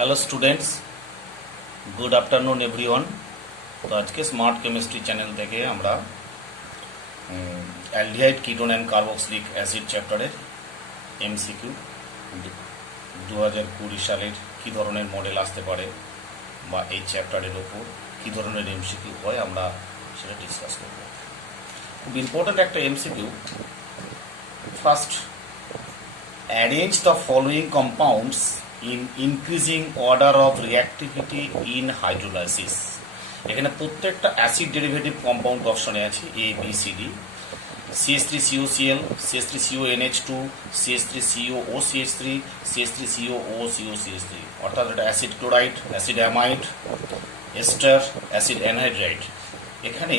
Hello students, good afternoon everyone. তো আজকে smart chemistry channel থেকে আমরা aldehyde ketone and carboxylic acid চ্যাপ্টারের এমসিকিউ 2020 সালের কী ধরনের মডেল আসতে পারে বা এই চ্যাপ্টারের ওপর কী ধরনের এমসিকিউ হয় আমরা সেটা ডিসকাস করব। খুব ইম্পর্ট্যান্ট একটা MCQ. First, arrange the following compounds in increasing order of reactivity in hydrolysis। এখানে প্রত্যেকটা অ্যাসিড ডেরিভেটিভ কম্পাউন্ড অপশনে আছে A B C D. CH3COCl, CH3CONH2, CH3COOCH3, CH3COOCOCH3, অর্থাৎ এটা acid chloride, acid amide, ester, acid anhydride. এখানে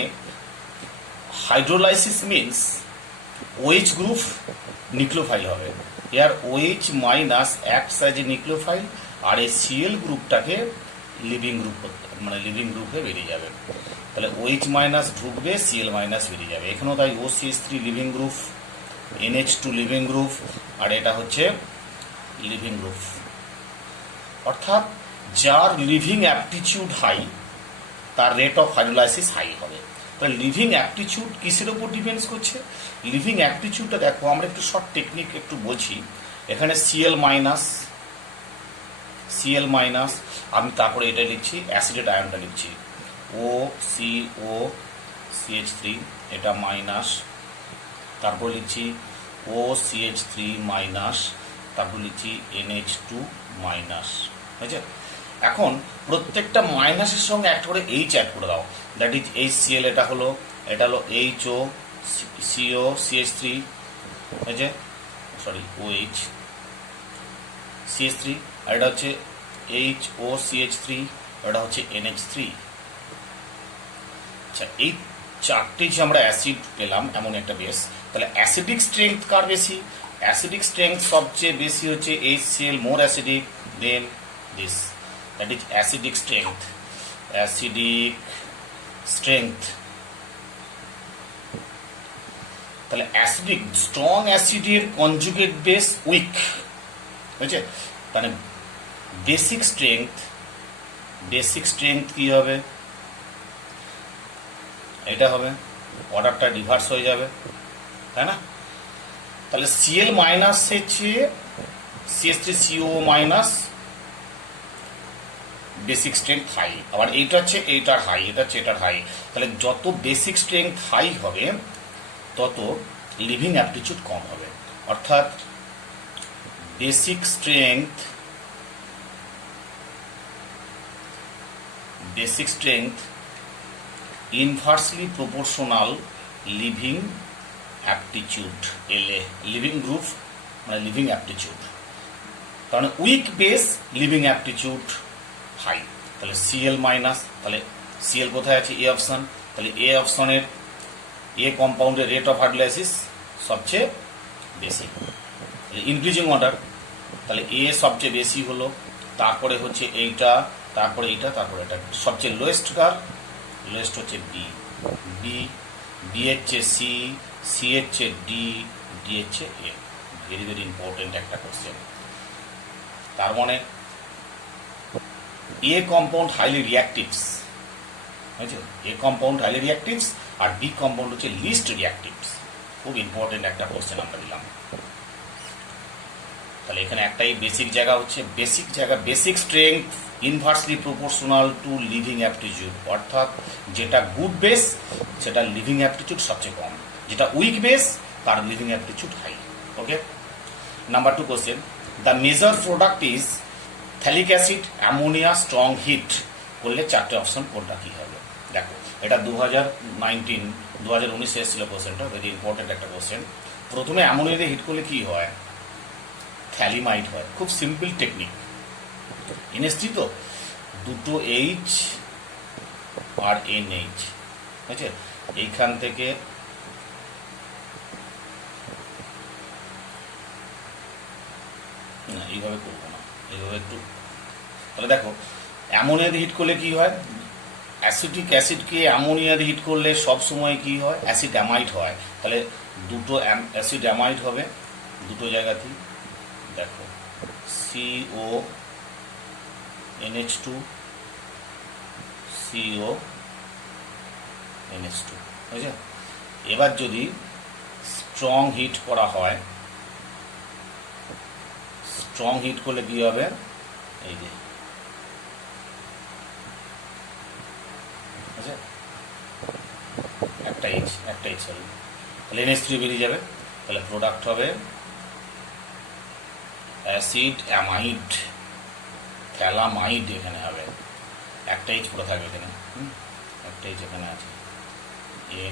hydrolysis means OH group nucleophile হবে। এর OH minus acts as a nucleophile, আর এই Cl গ্রুপটাকে লিভিং গ্রুপ মানে লিভিং গ্রুপে বেরিয়ে যাবে। তাহলে OH মাইনাস ঢুকবে, Cl মাইনাস বেরিয়ে যাবে। এখানেও তাই OCH3 leaving group, NH2 leaving group, আর এটা হচ্ছে লিভিং গ্রুপ। অর্থাৎ যার লিভিং অ্যাপটিটিউড হাই তার রেট অফ হাইড্রোলাইসিস হাই হবে। তাহলে লিভিং অ্যাপটিটিউড কিসের উপর ডিপেন্ডস করছে? লিভিং অ্যাপটিটিউডটা দেখো, আমরা একটু শর্ট টেকনিক একটু বলছি। এখানে Cl মাইনাস আমি তারপরে এটা লিখছি, অ্যাসিডেট আয়নটা লিখছি OCOCH3, এটা মাইনাস, তারপর লিখছি OCH3 মাইনাস, তারপর লিখছি NH2 মাইনাস। বুঝেছে? এখন প্রত্যেকটা মাইনাসের সঙ্গে একটা করে H অ্যাড করে দাও, দ্যাট ইজ HCl, এটা হলো HOCOCH3, বুঝেছে? সরি OH CH3, আর এটা হচ্ছে HOCH3, এটা হচ্ছে NH3। আচ্ছা, এই চারটে যে আমরা অ্যাসিড পেলাম এমন একটা বেস, তাহলে অ্যাসিডিক স্ট্রেংথ কার বেশি? অ্যাসিডিক স্ট্রেংথ সবচেয়ে বেশি হচ্ছে HCl, more acidic than this, that is acidic strength. তাহলে অ্যাসিডিক স্ট্রং অ্যাসিডের কনজুগেট বেস উইক, বুঝছে? মানে বেসিক স্ট্রেংথ কি হবে? এটা হবে, অর্ডারটা রিভার্স হয়ে যাবে, তাই না? তাহলে Cl মাইনাসের চেয়ে CH3CO minus basic strength high, আবার এইটা হচ্ছে এইটার হাই, এটা হচ্ছে এটার হাই। তাহলে যত বেসিক স্ট্রেংথ হাই হবে তত লিভিং অ্যাপটিটিউড কম হবে। অর্থাৎ basic strength inversely proportional leaving aptitude, LA, leaving group মানে লিভিং অ্যাপটিটিউড। তার মানে weak base leaving aptitude high. তাহলে Cl মাইনাস, তাহলে Cl কোথায় আছে? A option. তাহলে এ অপশনের এ কম্পাউন্ডের রেট অফ হাইড্রোলাইসিস সবচেয়ে বেশি, ইনক্রিজিং অর্ডার। তাহলে এ সবচেয়ে বেশি হলো, তারপরে হচ্ছে এইটা, তারপরে এইটা, তারপরে এটা। সবচেয়ে লোয়েস্ট কার? লোয়েস্ট হচ্ছে বি হচ্ছে সি হচ্ছে ডি হচ্ছে এ। ভেরি ভেরি ইম্পর্টেন্ট একটা কোশ্চেন। তার মানে এ কম্পাউন্ড হাইলি রিয়াক্টিভস, বুঝছো? এ কম্পাউন্ড হাইলি রিয়াক্টিভস আর বি কম্পাউন্ড হচ্ছে লিস্ট রিয়াক্টিভস। খুব ইম্পর্টেন্ট একটা কোশ্চেন আমরা দিলাম। তাহলে এখানে একটাই বেসিক জায়গা হচ্ছে basic strength inversely proportional to leaving aptitude. অর্থাৎ যেটা গুড বেস সেটা লিভিং অ্যাপটিটিউড সবচেয়ে কম, যেটা উইক বেস তার leaving aptitude high. Okay, number 2 question, the major product is phthalic acid, ammonia, strong heat করলে চারটে অপশন কোনটা কি হবে? দেখো, এটা 2019 এসেছিল কোশ্চেনটা, ভেরি ইম্পর্টেন্ট একটা কোশ্চেন। প্রথমে অ্যামোনিয়া দিয়ে হিট করলে কি হয়? থ্যালিমাইড হয়। খুব সিম্পল টেকনিক। NH3 তো দুটো H আর NH, বুঝছে? এইখান থেকে না, এইভাবে করবো না, এইভাবে একটু। তাহলে দেখো, অ্যামোনিয়া দিয়ে হিট করলে কি হয়? অ্যাসিটিক অ্যাসিডকে অ্যামোনিয়া দিয়ে হিট করলে সবসময় কি হয়? অ্যাসিড অ্যামাইড হয়। তাহলে দুটো অ্যাসিড অ্যামাইড হবে দুটো জায়গাতেই। দেখো, CO NH2 CO NH2, বুঝছে? এবার যদি স্ট্রং হিট করা হয়, স্ট্রং হিট করলে কি হবে, এই যে একটা এইচ সরি, তাহলে NH3 বেরিয়ে যাবে, তাহলে প্রোডাক্ট হবে অ্যাসিড অ্যামাইড থ্যালামাইড, এখানে হবে একটা এইচ পুরো থাকবে এখানে, একটা এইচ এখানে আছে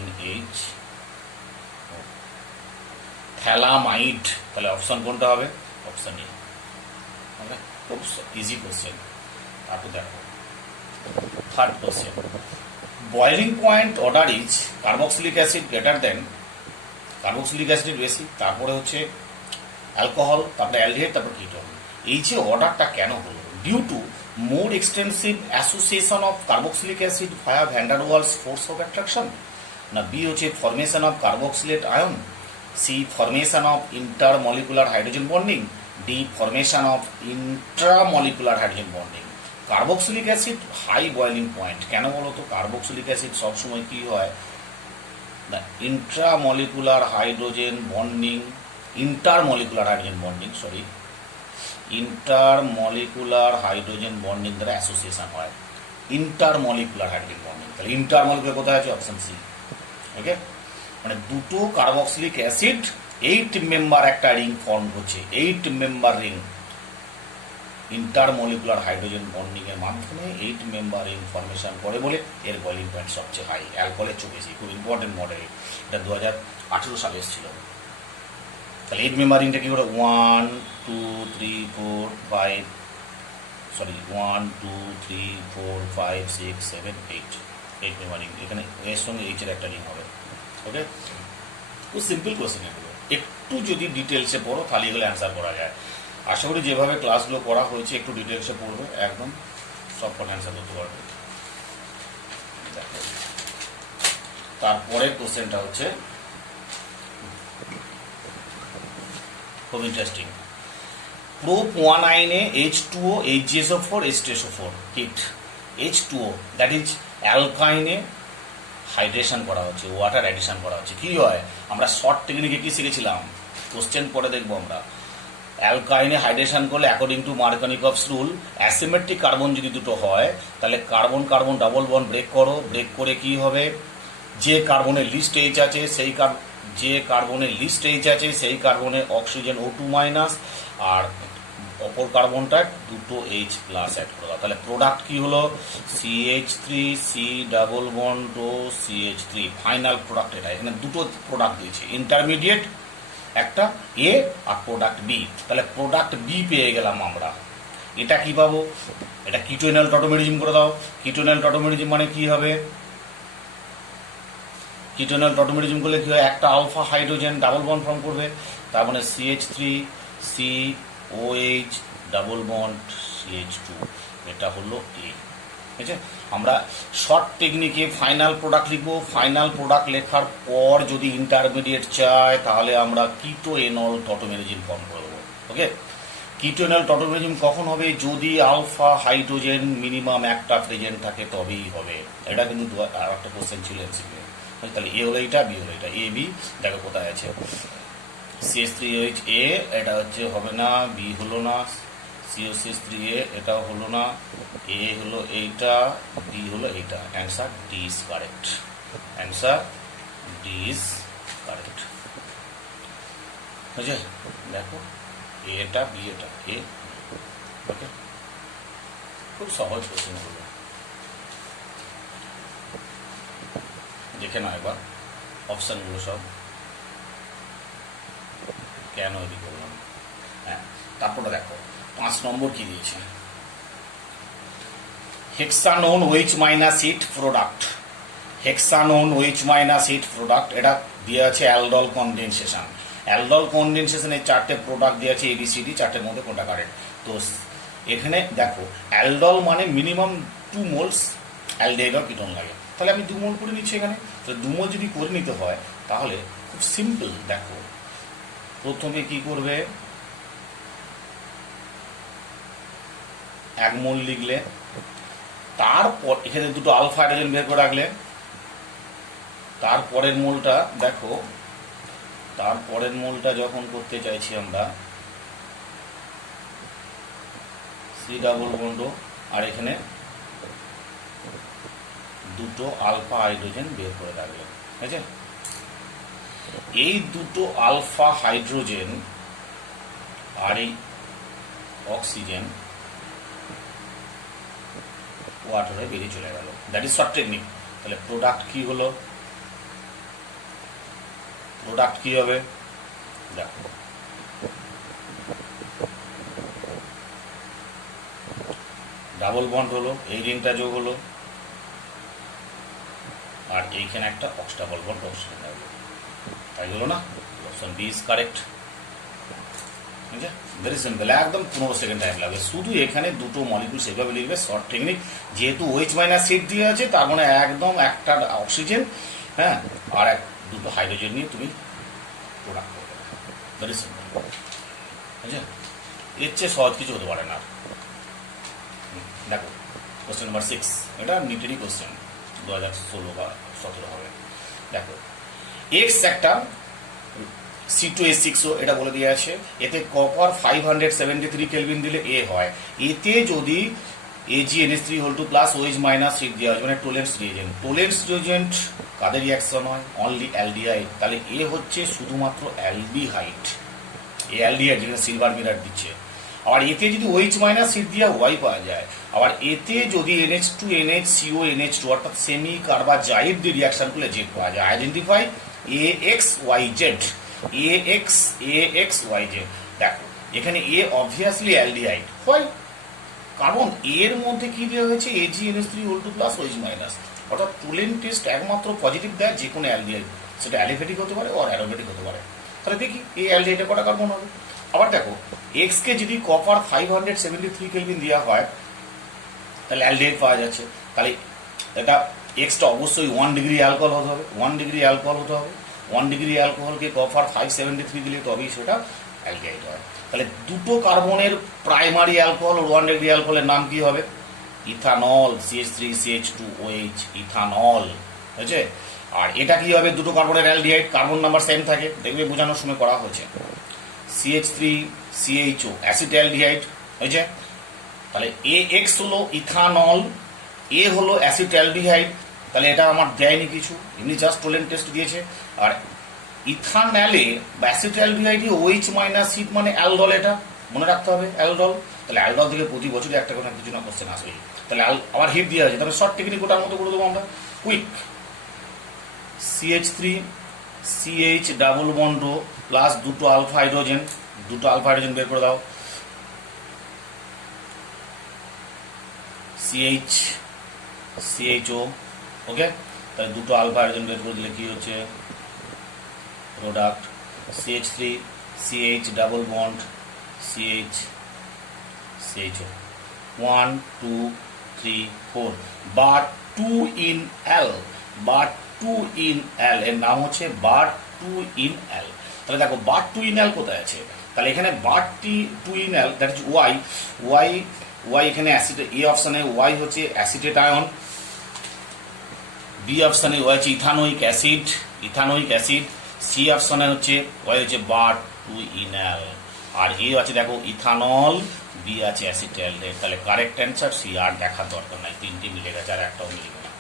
NH থ্যালামাইড, তাহলে অপশন কোনটা হবে, অপশন এ। খুব ইজি কোশ্চেন। তারপর দেখো third question, boiling point order is carboxylic acid greater than, carboxylic acid বেশি, তারপরে হচ্ছে অ্যালকোহল, তারপরে অ্যালডিহাইড, তারপর কিটোন। এই যে অর্ডারটা কেন হলো, due to more extensive association of carboxylic acid via van der Waals force of attraction, না বি হচ্ছে formation of carboxylate ion, C formation of intermolecular hydrogen bonding, D formation of intramolecular hydrogen bonding. Carboxylic acid high boiling point কেন বলো তো, carboxylic acid সবসময় কি হয় না, intramolecular hydrogen bonding, intermolecular hydrogen bonding দ্বারা অ্যাসোসিয়েশন হয়, ইন্টারমলিকুলার হাইড্রোজেন বন্ডিং। তাহলে ইন্টারমলিকুলার কোথায় আছে, অপশন সি। ওকে, মানে দুটো কার্বক্সিলিক অ্যাসিড 8 মেম্বার একটা রিং ফর্ম করছে, 8 member ring, intermolecular hydrogen bonding এর মাধ্যমে 8 মেম্বার রিং ফর্মেশন করে বলে এর বয়লিং পয়েন্ট সবচেয়ে হাই, অ্যালকোহলের চেয়ে বেশি। খুব ইম্পর্টেন্ট মডেল, এটা 2018 সালে এসেছিল। তাহলে 8 মেম্বার রিংটা কি করে, 1 2 3 4 5 সরি 1 2 3 4 5 6 7 8 মেম্বার রিং, এখানে এর সঙ্গে এইচ এর একটা রিং হবে। ওকে, খুব সিম্পল কোশ্চেন এগুলো, একটু যদি ডিটেলসে পড়ো তাহলে এগুলো অ্যান্সার করা যায়। আশা করি যেভাবে ক্লাসগুলো করা হয়েছে একটু ডিটেলসে পড়বে, একদম সব কটা অ্যান্সার করতে পারবে। তারপরের কোশ্চেনটা হচ্ছে খুব ইন্টারেস্টিং, প্রোপ 1 এ H2O HgSO4 H2SO4 heat, H2O that is অ্যালকাইনে হাইড্রেশন করা হচ্ছে, ওয়াটার অ্যাডিশন করা হচ্ছে। কি হয়, আমরা শর্ট টেকনিকে কি শিখেছিলাম, কোশ্চেন পরে দেখবো আমরা, অ্যালকাইনে হাইড্রেশন করলে according to Markovnikov's rule asymmetric carbon যদি দুটো হয় তাহলে carbon carbon double bond break করো, ব্রেক করে কি হবে, যে কার্বনের লিস্ট এইচ আছে সেই কার্বনে অক্সিজেন O2 মাইনাস, আর অপর কার্বনটা দুটো H প্লাস অ্যাড করে দাও, তাহলে প্রোডাক্ট কি হলো, CH3 C ডাবল বন্ড ও CH3, ফাইনাল প্রোডাক্ট এটা। এখানে দুটো প্রোডাক্ট দিয়েছে, ইন্টারমিডিয়েট একটা এ আর প্রোডাক্ট বি, তাহলে প্রোডাক্ট বি পেয়ে গেলাম আমরা। এটা কি পাবো, এটা কিটোনাল টটোমেরিজম করে দাও, কিটোনাল টটোমেরিজম মানে কি হবে, কিটোনাল টটোমেরিজম করলে কি হয়, একটা alpha hydrogen double bond form করবে, তার মানে CH3 COH double bond CH2, এটা হলো এ। ঠিক আছে, আমরা শর্ট টেকনিকে ফাইনাল প্রোডাক্ট লিখবো, ফাইনাল প্রোডাক্ট লেখার পর যদি ইন্টারমিডিয়েট চায় তাহলে আমরা কিটোএনল টটোমেরিজম ফর্ম করব। ওকে, কিটোএনল টটোমেরিজম কখন হবে, যদি আলফা হাইড্রোজেন মিনিমাম একটা প্রেজেন্ট থাকে তবেই হবে। এটা কিন্তু আর একটা কোশ্চেন ছিল এমসিকিউ। তাহলে এ হলো এইটা, বি হলো এটা, এ বি দেখো কোথায় আছে, CH3OH এ এটা হচ্ছে হবে না, বি হলো না, COCH3A এটাও হলো না, এ হলো এইটা, বি হলো এইটা, answer D is correct, answer D is correct. বুঝে দেখো, এটা বি এটা এ। ওকে, খুব সহজ কোশ্চেন হলো, দেখে না একবার অপশানগুলো সব কেন এদিকে করলাম। হ্যাঁ, তারপরে দেখো 5 নম্বর কি দিয়েছে, hexanone OH minus heat product, hexanone OH minus heat product, এটা দিয়ে আছে অ্যালডল কনডেনসেশন। অ্যালডল কনডেনসেশনের 4টে প্রোডাক্ট দিয়ে আছে ABCD, 4টের মধ্যে কোনটা কারেক্ট। তো এখানে দেখো অ্যালডল মানে মিনিমাম 2 মোলস অ্যালডিহাইড কিটোন লাগে, তাহলে আমি 2 মোল করে নিচ্ছি এখানে। তো 2 মোল যদি করে নিতে হয় তাহলে খুব সিম্পল, দেখো প্রথমে কি করবে, 1 মোল লিখলে, তারপর এখানে দুটো আলফা হাইড্রোজেন বের করে রাখলে, তারপরের মোলটা দেখো, তারপরের মোলটা যখন করতে চাইছি আমরা সি ডাবল বন্ড আর এখানে দুটো আলফা হাইড্রোজেন বের করে রাখলে, ঠিক আছে? এই দুটো আলফা হাইড্রোজেন আর এই অক্সিজেন ওয়াটারে বেরিয়ে চলে গেল, দ্যাট ইজ শর্ট টেকনিক। তাহলে প্রোডাক্ট কি হলো? প্রোডাক্ট কি হবে দেখো, ডাবল বন্ড হলো, এই রিংটা যোগ হলো, আর এইখানে একটা অক্স ডাবল বন্ড অক্সিজেন হলো, তাই হলো না? Option B is correct. ঠিক আছে, ভেরি সিম্পল, একদম 15 সেকেন্ড টাইম লাগবে। শুধু এখানে দুটো মলিকুল সেভাবে লিখবে, শর্ট টেকনিক। যেহেতু OH মাইনাস সিট দিয়ে আছে, তার মানে একদম একটা অক্সিজেন, হ্যাঁ, আর দুটো হাইড্রোজেন নিয়ে তুমি প্রোডাক্ট করবে, ভেরি সিম্পল। ঠিক আছে, এর চেয়ে সহজ কিছু হতে পারে না। দেখো কোশ্চেন নাম্বার 6, এটা নিটেরই কোশ্চেন, 2016 বা 17 হবে। দেখো এক্স একটা C2H6O, এটা বলে দিয়ে আছে, এতে কপার 573 কেলভিন দিলে এ হয়। এতে যদি AgNH3 plus OH minus seat দেওয়া হয়, মানে টোলেন্স রিয়েজেন্ট। টোলেন্স রিয়েজেন্ট কাদের রিয়াকশন হয়? Only aldehyde. তাহলে এ হচ্ছে শুধুমাত্র অ্যালডিহাইড, এই অ্যালডিহাইড যেখানে সিলভার মিরার দিচ্ছে। আবার এতে যদি OH মাইনাস সিট দিয়ে ওয়াই পাওয়া যায়, আবার এতে যদি NH2NH CO NH2 অর্থাৎ সেমি কার্বাজাইড দিয়ে রিয়াকশন করলে জেড পাওয়া যায়। Identify AXYZ, AXYZ। দেখো এখানে এ অবভিয়াসলি অ্যালডিহাইড হয়, কারণ এর মধ্যে কি দেওয়া হয়েছে? AgNH3 প্লাস OH মাইনাস, অর্থাৎ টুলেন টেস্ট একমাত্র পজিটিভ দেয় যে কোনো অ্যালডিহাইড, সেটা অ্যালিফেটিক হতে পারে আর অ্যারোমেটিক হতে পারে। তাহলে দেখি এই অ্যালডিহাইডে কটা কার্বন হবে। আবার দেখো এক্স কে যদি কপার 573 কেলভিন দেওয়া হয়, তাহলে অ্যালডিহাইড পাওয়া যাচ্ছে। তাহলে এটা এক্সটা অবশ্যই 1 ডিগ্রি অ্যালকোহল হতে হবে, 1 ডিগ্রি অ্যালকোহল হতে হবে। 1 ডিগ্রি অ্যালকোহলকে কপার 573 দিলে তবেই সেটা অ্যালডিহাইড হয়। তাহলে দুটো কার্বনের প্রাইমারি অ্যালকোহল 1 ডিগ্রি অ্যালকোহলের নাম কি হবে? Ethanol, CH3CH2OH, ethanol. বুঝছে? আর এটা কি হবে? দুটো কার্বনের অ্যালডিহাইড, কার্বন নাম্বার সেম থাকে, দেখবে বোঝানোর সময় করা হয়েছে। CH3CHO অ্যাসিটালডিহাইড হয়েছে। তাহলে AX হলো ইথানল, এ হলো অ্যাসিটালডিহাইড। তাহলে এটা আমার দেয়নি কিছু, এমনি জাস্ট টোলেন টেস্ট দিয়েছে। আর ইথানলে বা অ্যাসিটালডিহাইডে OH মাইনাস সিট মানে অ্যালডল, এটা মনে রাখতে হবে, অ্যালডল। তাহলে অ্যালডল থেকে প্রতি বছরই একটা করে কিছু না কোশ্চেন আসবে। তাহলে আবার হিট দেওয়া আছে, তাহলে শর্ট টেকনিক ওটার মতো করে দেবো আমরা, quick. CH3CH double bond plus দুটো আলফা হাইড্রোজেন, দুটো আলফা হাইড্রোজেন বের করে দাও। CHO, ওকে। তাহলে দুটো আলফা হাইড্রোজেন বের করে দিলে কি হচ্ছে? Product CH3CH double bond CHO 1 2 3 4, but 2 in L, but 2 in L, এর নাম হচ্ছে বাট 2 ইন L। তাহলে দেখো বাট 2 ইন L কোথায় আছে? তাহলে এখানে but 2 in L, that is Y এখানে অ্যাসিড, এ অপশনে ওয়াই হচ্ছে অ্যাসিটেট আয়ন, বি অপশনে ওয়াই হচ্ছে ইথানোইক অ্যাসিড, সি অপশনে হচ্ছে ওয়াই হচ্ছে বাট 2 ইন L, আর এ আছে দেখো ইথানল, বি আছে অ্যাসিটালডেহাইড। তাহলে কারেক্ট অ্যান্সার সি, আর দেখার দরকার নাই, তিনটি মিলে গেছে আর একটাও মিলবে না।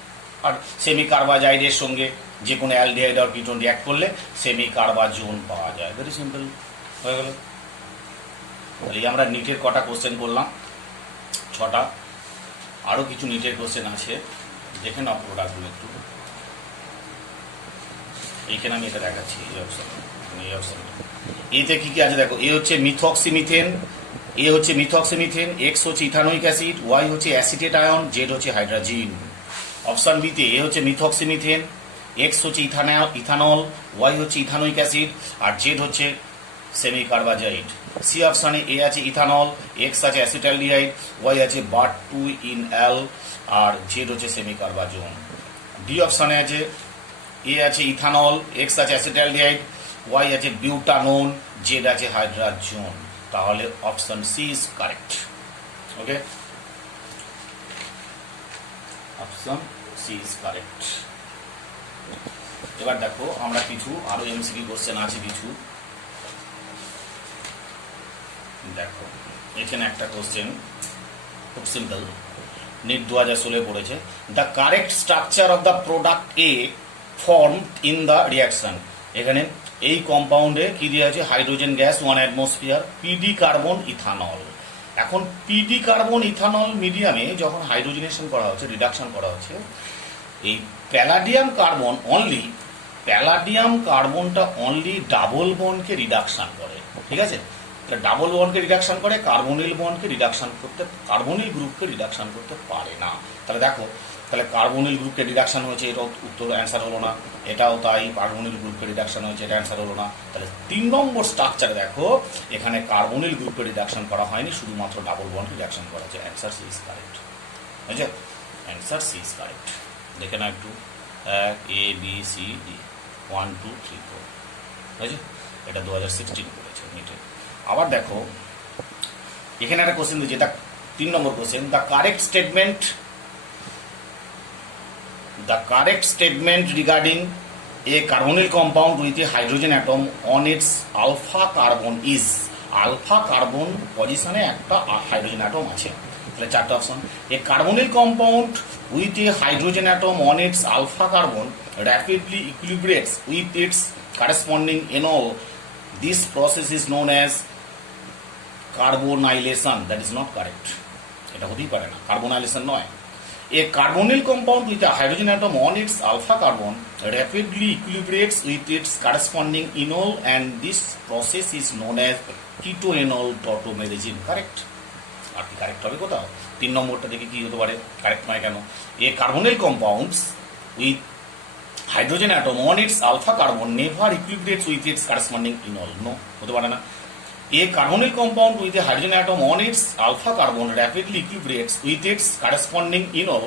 আর সেমি কার্বাজাইডের সঙ্গে যে কোনো অ্যালডিহাইড আর কিটোন রিঅ্যাক্ট করলে সেমি কার্বাজোন পাওয়া যায়, ভেরি সিম্পল হয়ে গেল। তাহলে আমরা নিটের কটা কোশ্চেন করলাম? 6টা। আরও কিছু নিটের কোশ্চেন আছে, দেখে নাও প্রোডাক্টগুলো একটু। এইখানে আমি এটা দেখাচ্ছি, এই অপশন, এতে কি কি আছে দেখো। এ হচ্ছে মিথক্সিমিথেন, এক্স হচ্ছে ইথানোইক অ্যাসিড, ওয়াই হচ্ছে অ্যাসিটেট আয়ন, জেড হচ্ছে হাইড্রোজেন। অপশন বিতে এ হচ্ছে মিথক্সিমিথেন, এক্স হচ্ছে ইথানল, ওয়াই হচ্ছে ইথানোইক অ্যাসিড, আর জেড হচ্ছে সেমি কার্বাজাইড। সি অপশনে এ আছে ইথানল, এক্স আছে অ্যাসিটালডিহাইড, ওয়াই আছে বাট 2 ইন L, আর জেড হচ্ছে সেমি কার্বাজোন। ডি অপশনে আছে এ আছে ইথানল, এক্স আছে অ্যাসিটালডিহাইড, ওয়াই আছে বিউটানোন, জেড আছে হাইড্রোজেন। তাহলে option C is correct, okay. Option C is correct. এবার দেখো আমরা কিছু আরো এমসিকিউ কোশ্চেন আছে কিছু। দেখো এখানে একটা কোশ্চেন খুব সিম্পল, নিট 2016 পড়েছে। The correct structure of the product A form in the reaction. এখানে এই কম্পাউন্ডে কি দেওয়া আছে? Hydrogen gas 1 atmosphere, PD carbon ethanol. এখন পিডি কার্বন ইথানল মিডিয়ামে যখন হাইড্রোজেনেশন করা হচ্ছে, রিডাকশন করা হচ্ছে, এই প্যালাডিয়াম কার্বনটা অনলি ডাবল বন্ডকে রিডাকশন করে, ঠিক আছে? ডাবল বন্ডকে রিডাকশন করে, কার্বনিল কার্বনিল গ্রুপকে রিডাকশন করতে পারে না। তাহলে দেখো, তাহলে কার্বনিল গ্রুপকে রিডাকশন হয়েছে, এটাও উত্তর অ্যান্সার হলো না। এটাও তাই, কার্বনিল গ্রুপকে রিডাকশন হয়েছে, এটা অ্যান্সার হলো না। তাহলে 3 নম্বর স্ট্রাকচারে দেখো এখানে কার্বনিল গ্রুপকে রিডাকশন করা হয়নি, শুধুমাত্র ডাবল বন্ডকে রিডাকশন করা হয়েছে। Answer C is correct. বুঝছে? Answer C is correct. দেখে না একটু, এ বি সি ডি 1 2 3 4, বুঝছে? এটা 2016 করেছে নিটে। আবার দেখো এখানে একটা কোশ্চেন দিয়েছে, এটা 3 নম্বর question. The correct statement regarding a carbonyl compound with a hydrogen atom on its alpha carbon is. Alpha carbon পজিশনে একটা হাইড্রোজেন অ্যাটম আছে। তাহলে 4টা option. A carbonyl compound with a hydrogen atom on its alpha carbon rapidly equilibrates with its corresponding enol. This process is known as carbonylation. That is not correct. এটা হতেই পারে না, কার্বোনাইলেশন নয়। A carbonyl compound with a hydrogen atom on its alpha carbon rapidly equilibrates with its corresponding enol, and this process is known as ketoenol tautomerism. Correct? আর কি correct হবে কোথাও? 3 নম্বরটা দেখে কি হতে পারে কারেক্ট নয় কেন? A carbonyl compounds with hydrogen atom on its alpha carbon never equilibrates with its corresponding enol. No, হতে পারে না। A carbonyl compound with a hydrogen atom on its alpha carbon rapidly equilibrates with its corresponding enol.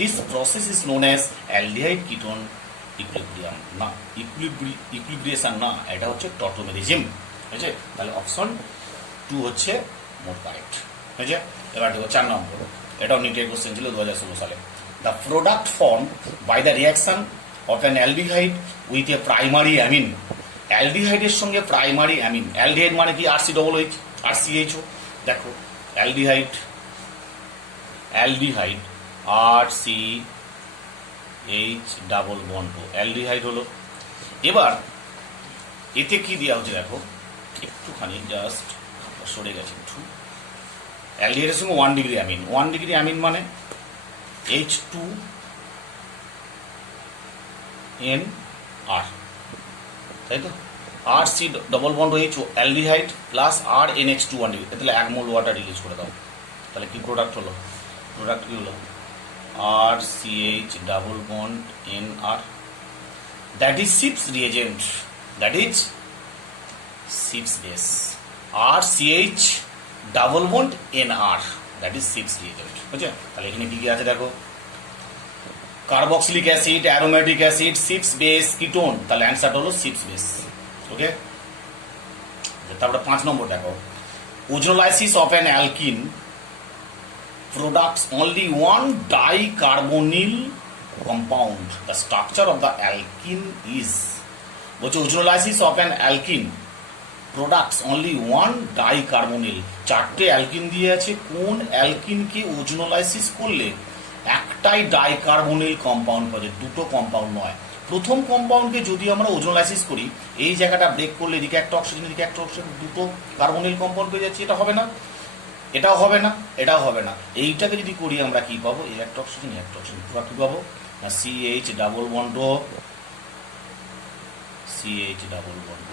This process is known as aldehyde ketone equilibrium. না, equilibration না, এটা হচ্ছে tautomerism। বুঝছে? তাহলে option 2 হচ্ছে মোর কারেক্ট। বুঝছে? এবার দেখো 4 নম্বর, এটাও নিটের কোশ্চেন ছিল 2016 সালে। The product formed by the reaction of an aldehyde with a primary amine. অ্যালডিহাইডের সঙ্গে প্রাইমারি অ্যামিন। অ্যালডিহাইড মানে কি? RCOOH, RCHO। দেখো aldehyde RCH double bond aldehyde হলো। এবার এতে কি দেওয়া হচ্ছে দেখো, একটুখানি জাস্ট সরে গেছে একটু। অ্যালডিহাইডের সঙ্গে 1 ডিগ্রি অ্যামিন। 1 ডিগ্রি অ্যামিন মানে H2NR, তাই তো? RC double bond OH aldehyde plus RNH2 1 degree, তাহলে 1 মোল ওয়াটার রিলিজ করে দাও। তাহলে কি প্রোডাক্ট হলো? প্রোডাক্ট কি হলো? RCH double bond NR, that is Schiff's reagent, that is Schiff's base. RCH double bond NR, that is Schiff's reagent. বুঝছে? তাহলে এখানে কি কি আছে দেখো, carboxylic acid, aromatic acid, Schiff's base, ketone. তাহলে অ্যান্সারটা হলো সিপস বেস। ওকে, তারপরে 5 নম্বর দেখো, ozonolysis of an alkene products only one dicarbonyl compound. The structure of the alkene is, বলছে ozonolysis of an alkene products only one dicarbonyl। 4টে alkene দিয়ে আছে, কোন অ্যালকিনকে ওজোনোলাইসিস করলে একটাই ডাইকার্বনিল কম্পাউন্ড পাওয়া যায়, 2টো কম্পাউন্ড নয়। প্রথম কম্পাউন্ডকে যদি আমরা ওজোনোলাইসিস করি, এই জায়গাটা ব্রেক করলে এদিকে একটা অক্সিজেন এদিকে একটা অক্সিজেন, 2টো কার্বনিল কম্পাউন্ড পেয়ে যাচ্ছে। এটা হবে না, এটাও হবে না, এটাও হবে না। এইটাকে যদি করি আমরা কি পাবো? এই একটা অক্সিজেন, একটা অক্সিজেন, পুরো কি পাবো? না, CH double bond CH double bond.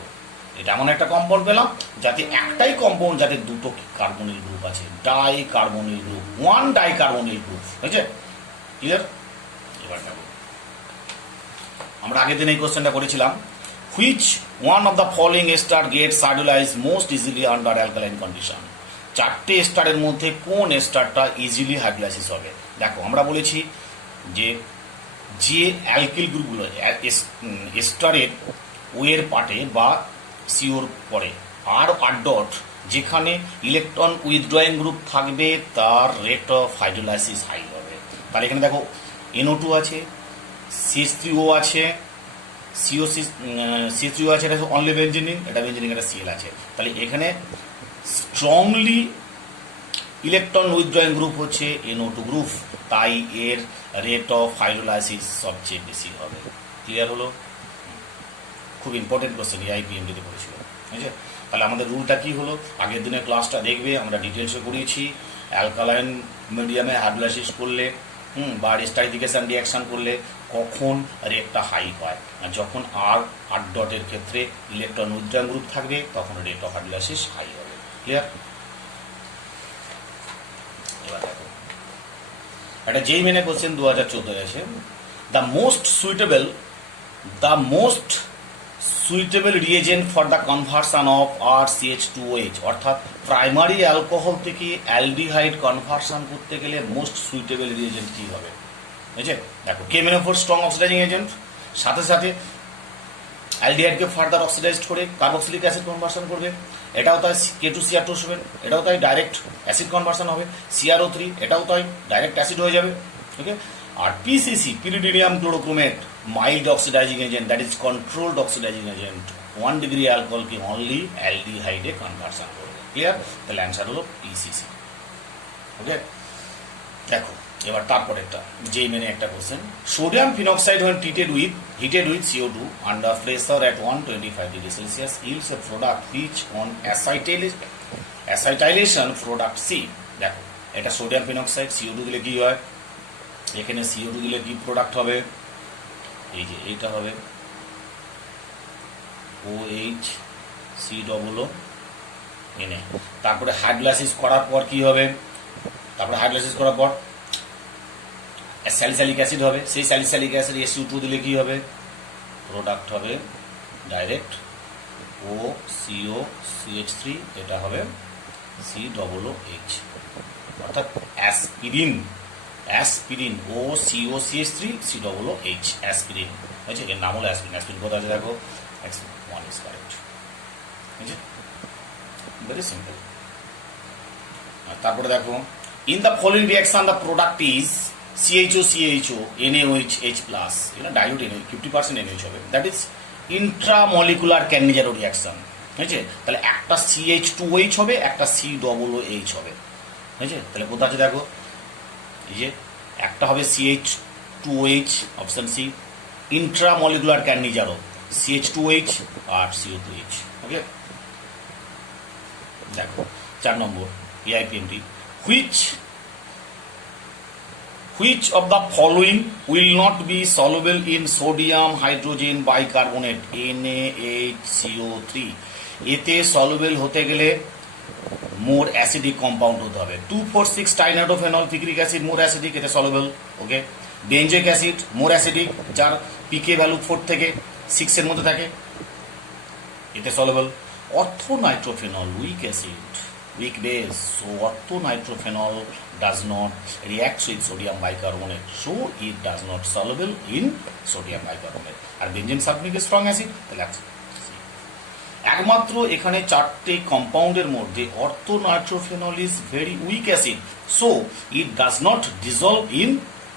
এটা এমন একটা কম্পাউন্ড পেলাম যাতে একটাই কম্পাউন্ড, যাতে 2টো কার্বনিল গ্রুপ আছে, ডাইকার্বনিল গ্রুপ, 1 ডাইকার্বনিল গ্রুপ। বুঝছে? ক্লিয়ার? এবার দেখো, আমরা আগের দিন এই কোশ্চেনটা করেছিলাম, which one of the following ester gets hydrolyse most easily under alkaline condition. 4টে এস্টারের মধ্যে কোন এস্টারটা ইজিলি হাইড্রোলাইসিস হবে? দেখো আমরা বলেছি যে অ্যালকিল গ্রুপগুলো এস্টারের ওয়ের পার্টে বা সিওর পরে আর ডট, যেখানে ইলেকট্রন উইথড্রয়িং গ্রুপ থাকবে তার রেট অফ হাইড্রোলাইসিস হাই হবে। তাহলে এখানে দেখো NO2 আছে, CH3O আছে, CH3O আছে, এটা অনলি বেঞ্জিনিং, এটা বেঞ্জিনিং, এটা Cl আছে। তাহলে এখানে স্ট্রংলি ইলেকট্রন উইথড্রয়িং গ্রুপ হচ্ছে NO2 গ্রুপ, তাই এর রেট অফ হাইড্রোলাইসিস সবচেয়ে বেশি হবে। ক্লিয়ার হলো? খুব ইম্পর্টেন্ট কোশ্চেন, AIPMD-তে পড়েছিল। ঠিক আছে, তাহলে আমাদের রুলটা কি হলো, আগের দিনের ক্লাসটা দেখবে, আমরা ডিটেলসে করিয়েছি। অ্যালকালাইন মিডিয়ামে হাইড্রোলাইসিস করলে বা রেস্টারিফিকেশন রিয়াকশন করলে কখন রেটটা হাই হয়, আর যখন আর ডটের ক্ষেত্রে ইলেকট্রন উইথড্রয়িং গ্রুপ থাকবে তখন রেট অফ হাইড্রোলাইসিস হাই হবে। ক্লিয়ার? এবার দেখো একটা যেই মেনে কোশ্চেন 2014 আছে, the most suitable reagent for the conversion of RCH2OH, অর্থাৎ প্রাইমারি অ্যালকোহল থেকে অ্যালডিহাইড কনভার্সন করতে গেলে মোস্ট সুইটেবল রিয়েজেন্ট কি হবে? বুঝছে? দেখো KMnO4 স্ট্রং অক্সিডাইজিং এজেন্ট, সাথে সাথে অ্যালডিহাইডকে ফার্দার অক্সিডাইজড করে কার্বক্সিলিক অ্যাসিড কনভার্সন করবে, এটাও তাই K2Cr2, এটাও তাই ডাইরেক্ট অ্যাসিড কনভার্সন হবে, CrO3 এটাও তাই ডাইরেক্ট অ্যাসিড হয়ে যাবে। ওকে, আর PCC pyridinium chlorochromate mild oxidizing agent, that is controlled oxidizing agent, 1 degree অ্যালকোহলকে অনলি অ্যালডিহাইডে কনভার্সন করবে। ক্লিয়ার? তাহলে অ্যান্সার হলো PCC। ওকে, দেখো এবার তারপরে একটা যেই মেনে একটা question, sodium phenoxide when heated with CO2 under pressure at 125 degrees Celsius yields a product which on acetylation product C। দেখো এটা সোডিয়াম ফিনক্সাইড, CO2 দিলে কি হয়, এখানে CO2 দিলে কি প্রোডাক্ট হবে, এই যে এইটা হবে OHCOO, তারপরে হাইড্রোলাইসিস করার পর কি হবে, তারপরে হাইড্রোলাইসিস করার পর স্যালিসাইলিক অ্যাসিড হবে, সেই স্যালিসাইলিক অ্যাসিড SU2 দিলে কি হবে, প্রোডাক্ট হবে ডাইরেক্ট OCOCH3, এটা হবে COOH, অর্থাৎ অ্যাসপিরিন OCOCH3 COOH অ্যাসপিরিন হয়েছে, এর নাম হলো অ্যাসপিরিন। অ্যাসপিরিন কোথায় আছে দেখো, 1 ইজ কারেক্ট। বুঝছে? Very simple. তারপরে দেখো, in the following reaction the product is CHO NaOH+, dilute NaOH 50% NaOH হবে, that is intramolecular Cannizzaro reaction. বুঝছে? তাহলে একটা CH2OH হবে, একটা COOH হবে। বুঝছে? তাহলে কোথায় আছে দেখো, এই যে একটা হবে CH2OH, option C, intramolecular Cannizzaro CH2OH আর CO2H। ওকে, দেখো 4 নম্বর AIPMD, which of the following will not be soluble in sodium hydrogen bicarbonate NaHCO3? এতে সলুবেল হতে গেলে মোর অ্যাসিডিক কম্পাউন্ড হতে হবে। 2,4,6 টাইনাইট্রোফেনল পিক্রিক অ্যাসিড মোর অ্যাসিডিক, এতে সলুবেল। ওকে, বেঞ্জোইক অ্যাসিড মোর acidic, যার পিকে value 4 থেকে 6 এর মধ্যে থাকে, এতে soluble. Ortho nitrophenol weak acid, weak base, so orthonitrophenol does not react with sodium bicarbonate, so it does not soluble in sodium bicarbonate। আর বেঞ্জিন সালফিউরিক স্ট্রং অ্যাসিড, তাহলে একমাত্র এখানে 4টে কম্পাউন্ডের মধ্যে ortho nitrophenol is very weak acid, so it does not dissolve in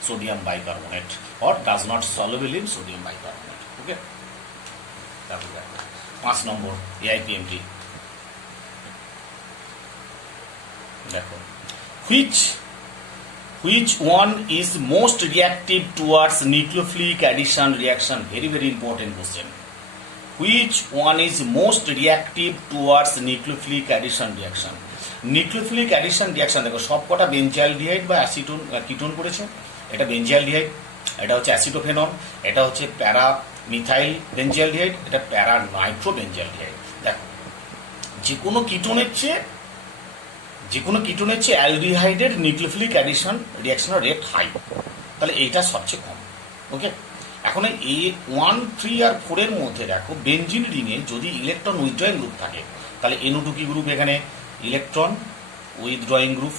sodium bicarbonate or does not soluble in sodium bicarbonate। Okay, তারপর 5 নম্বর AIPMD, দেখো, which one is most reactive towards nucleophilic addition reaction? Very important question. Which one is most reactive towards nucleophilic addition reaction? Nucleophilic addition reaction দেখো সবকটা বেঞ্জিয়ালডিহাইড বা acetone ketone করেছে, এটা বেঞ্জিয়ালডিহাইড, এটা হচ্ছে অ্যাসিটোফেনল, এটা হচ্ছে প্যারা মিথাইল বেঞ্জিয়ালডিহাইড, এটা প্যারা নাইট্রো বেঞ্জিয়ালডিহাইড। দেখো যে কোনো কিটোনের চেয়ে অ্যালডিহাইডের নিউক্লিওফিলিক অ্যাডিশন রিয়াকশনের রেট হাই, তাহলে এইটা সবচেয়ে কম। ওকে, এখন এই 1, 3 আর 4 এর মধ্যে দেখো বেঞ্জিন রিংয়ে যদি ইলেকট্রন উইথড্রয়িং গ্রুপ থাকে, তাহলে NO2 কি গ্রুপ, এখানে electron withdrawing group,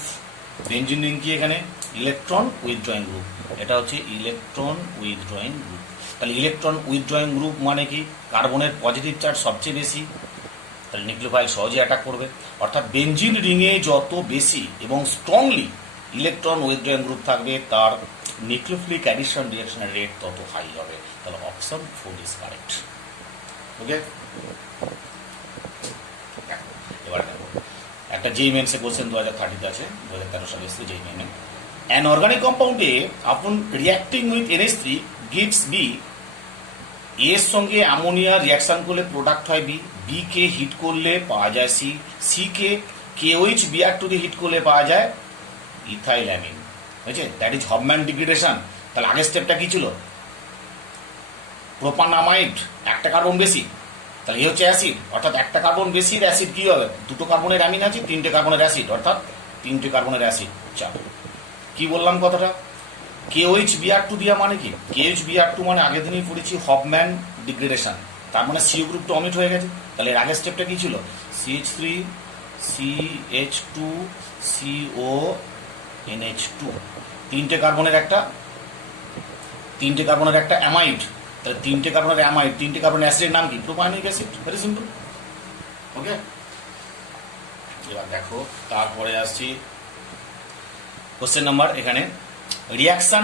benzene ring কি এখানে ইলেকট্রন উইথড্রয়িং গ্রুপ, এটা হচ্ছে ইলেকট্রন উইথড্রয়িং গ্রুপ। তাহলে ইলেকট্রন উইথড্রয়িং গ্রুপ মানে কি, কার্বনের পজিটিভ চার্জ সবচেয়ে বেশি, তাহলে নিউক্লিওফাইল সহজে অ্যাটাক করবে। অর্থাৎ বেঞ্জিন রিংয়ে যত বেশি এবং স্ট্রংলি ইলেকট্রন উইথড্রয়িং গ্রুপ থাকবে তার নিউক্লিওফিলিক অ্যাডিশন রিয়াকশনের রেট তত হাই হবে। তাহলে অপশন 4 ইজ কারেক্ট। ওকে, এবার দেখো একটা যেই মেন্সে কোশ্চেন 2030 আছে, 2013 সালে এসেছে যেই মেনে। অ্যান অর্গানিক কম্পাউন্ডে আপন reacting with NH3 gives B, এর সঙ্গে অ্যামোনিয়া রিয়াকশন করলে প্রোডাক্ট হয় বি, বি কে হিট করলে পাওয়া যায় C, C K KOH Br2 দিয়ে হিট করলে পাওয়া যায় ইথাইল্যামিন। বুঝছে, দ্যাট ইজ হফম্যান ডিগ্রেডেশন। তাহলে আগের স্টেপটা কি ছিল? প্রোপানামাইড, একটা কার্বন বেশি, তাহলে এই হচ্ছে অ্যাসিড, অর্থাৎ একটা কার্বন বেশির অ্যাসিড কি হবে? দুটো কার্বনের অ্যামিন আছে, তিনটে কার্বনের অ্যাসিড, অর্থাৎ তিনটে কার্বনের অ্যাসিড। চাপ কি বললাম কথাটা? KOH Br2 দিয়া মানে কি? KOH Br2 মানে আগের দিনই পড়েছি হফম্যান ডিগ্রেডেশন, তার মানে সিও গ্রুপটা অমিট হয়ে গেছে। তাহলে এর আগের স্টেপটা কি ছিল? CH3 CH2 CO NH2, তিনটে কার্বনের একটা অ্যামাইড। তাহলে তিনটে কার্বনের অ্যামাইড, তিনটে কার্বনের অ্যাসিডের নাম কি? Propanoic acid. Very simple. Okay, এবার দেখো তারপরে আসছি কোশ্চেন নাম্বার এখানে, reaction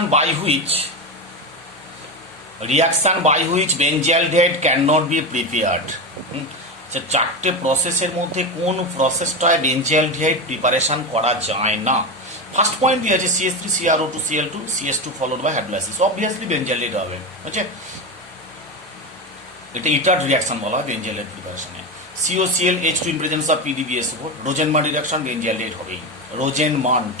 by which benzaldehyde can not be prepared. চারটে প্রসেসের মধ্যে কোন প্রসেসটায় বেনজালডিহাইড প্রিপারেশন করা যায় না? ফার্স্ট পয়েন্ট দিয়ে আছে CH3 CrO2 Cl2 CS2 followed by hydrolysis, obviously benzaldehyde হবে। বুঝছে, এটা ইটার্ড রিয়াকশন বলা হয় বেনজালডিহাইড প্রিপারেশনে। COCl H2 in presence of PDBSO4, Rosenmund reaction benzaldehyde হবেই, রোজেনমান্ড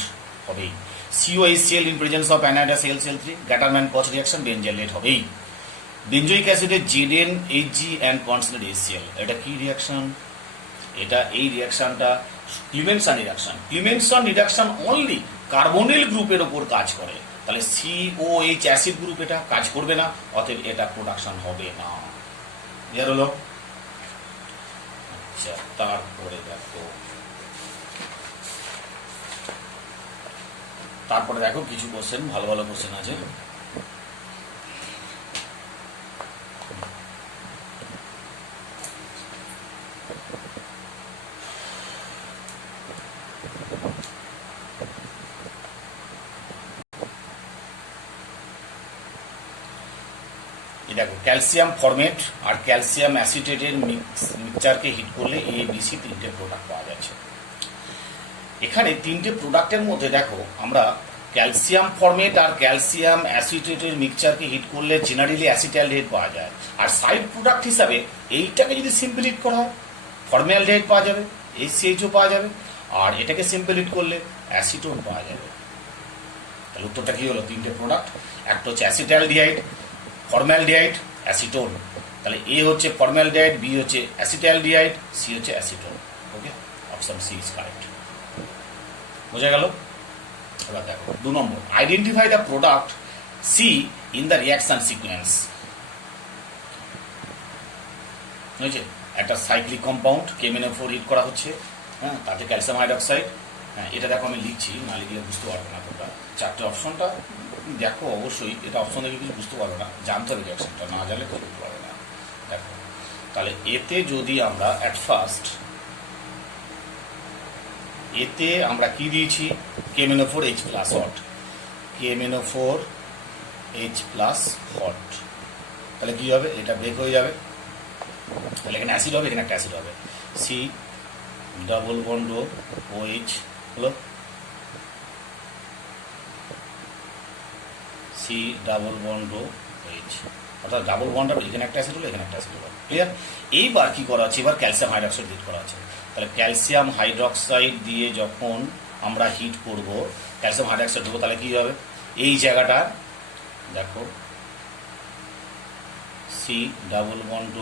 হবেই। COHCl in presence of anhydrous HCl3, Gattermann Koch reaction benzaldehyde হবেই। Benzoic অ্যাসিডের ZN HG and concentrate HCl, এটা কি রিয়াকশন? এটা এই রিয়াকশনটা Clemmensen reaction. Clemmensen reaction only carbonyl গ্রুপের ওপর কাজ করে, তাহলে COH অ্যাসিড গ্রুপ এটা কাজ করবে না, অতএব এটা প্রোডাকশন হবে না। ক্লিয়ার হলো? আচ্ছা, তারপরে দেখো কিছু কোশ্চেন, ভালো ভালো কোশ্চেন আছে। দেখো ক্যালসিয়াম ফরমেট আর ক্যালসিয়াম অ্যাসিটেটের মিক্সচারকে হিট করলে ABC তিনটে প্রোডাক্ট পাওয়া যাচ্ছে। এখানে তিনটে প্রোডাক্টের মধ্যে দেখো আমরা ক্যালসিয়াম ফরমেট আর ক্যালসিয়াম অ্যাসিটেটের মিক্সচারকে হিট করলে জেনারেলি অ্যাসিটালডিহাইড পাওয়া যায়, আর সাইড প্রোডাক্ট হিসাবে এইটাকে যদি সিম্পল হিট করা হয় ফর্মালডিহাইড পাওয়া যাবে, HCHO পাওয়া যাবে, আর এটাকে সিম্পল হিট করলে অ্যাসিটোন পাওয়া যাবে। তাহলে উত্তরটা কি হলো? তিনটে প্রোডাক্ট, একটা হচ্ছে অ্যাসিটালডিহাইড, ফর্মালডিহাইড, অ্যাসিটোন। তাহলে A হচ্ছে ফর্মালডিহাইড, B হচ্ছে অ্যাসিটালডিহাইড, C হচ্ছে acetone. Okay, option C is correct. বোঝা গেল? এবার দেখো 2 number, identify the product C in the reaction sequence. বুঝেছে, একটা সাইক্লিক কম্পাউন্ড KMnO4 হিট করা হচ্ছে, হ্যাঁ, তাতে ক্যালসিয়াম হাইড্রক্সাইড। হ্যাঁ, এটা দেখো আমি লিখছি, না লিখলে বুঝতে পারবে না তোমরা। চারটে অপশনটা দেখো, অবশ্যই এটা অপশন দেখে কিছু বুঝতে পারবে না, জানতে হবে রিয়াকশনটা, না জানলে তো বুঝতে পারবে না। দেখো তাহলে এতে যদি আমরা এতে আমরা কি দিয়েছি? KMnO4H+ hot, KMnO4H+ hot. তাহলে কি হবে? এটা ব্রেক হয়ে যাবে, তাহলে এখানে অ্যাসিড হবে, এখানে একটা অ্যাসিড হবে, C ডাবল বন্ড OH হলো, C ডাবল বন্ড OH, অর্থাৎ ডাবল বন্ড হবে, এখানে একটা অ্যাসিড হলো, এখানে একটা অ্যাসিড হলো। ক্লিয়ার? এইবার কি করা হচ্ছে? এবার ক্যালসিয়াম হাইড্রক্সাইড হিট করা আছে। তাহলে ক্যালসিয়াম হাইড্রক্সাইড দিয়ে যখন আমরা হিট করব, ক্যালসিয়াম হাইড্রক্সাইড দেবো, তাহলে কি হবে? এই জায়গাটা দেখো C double bond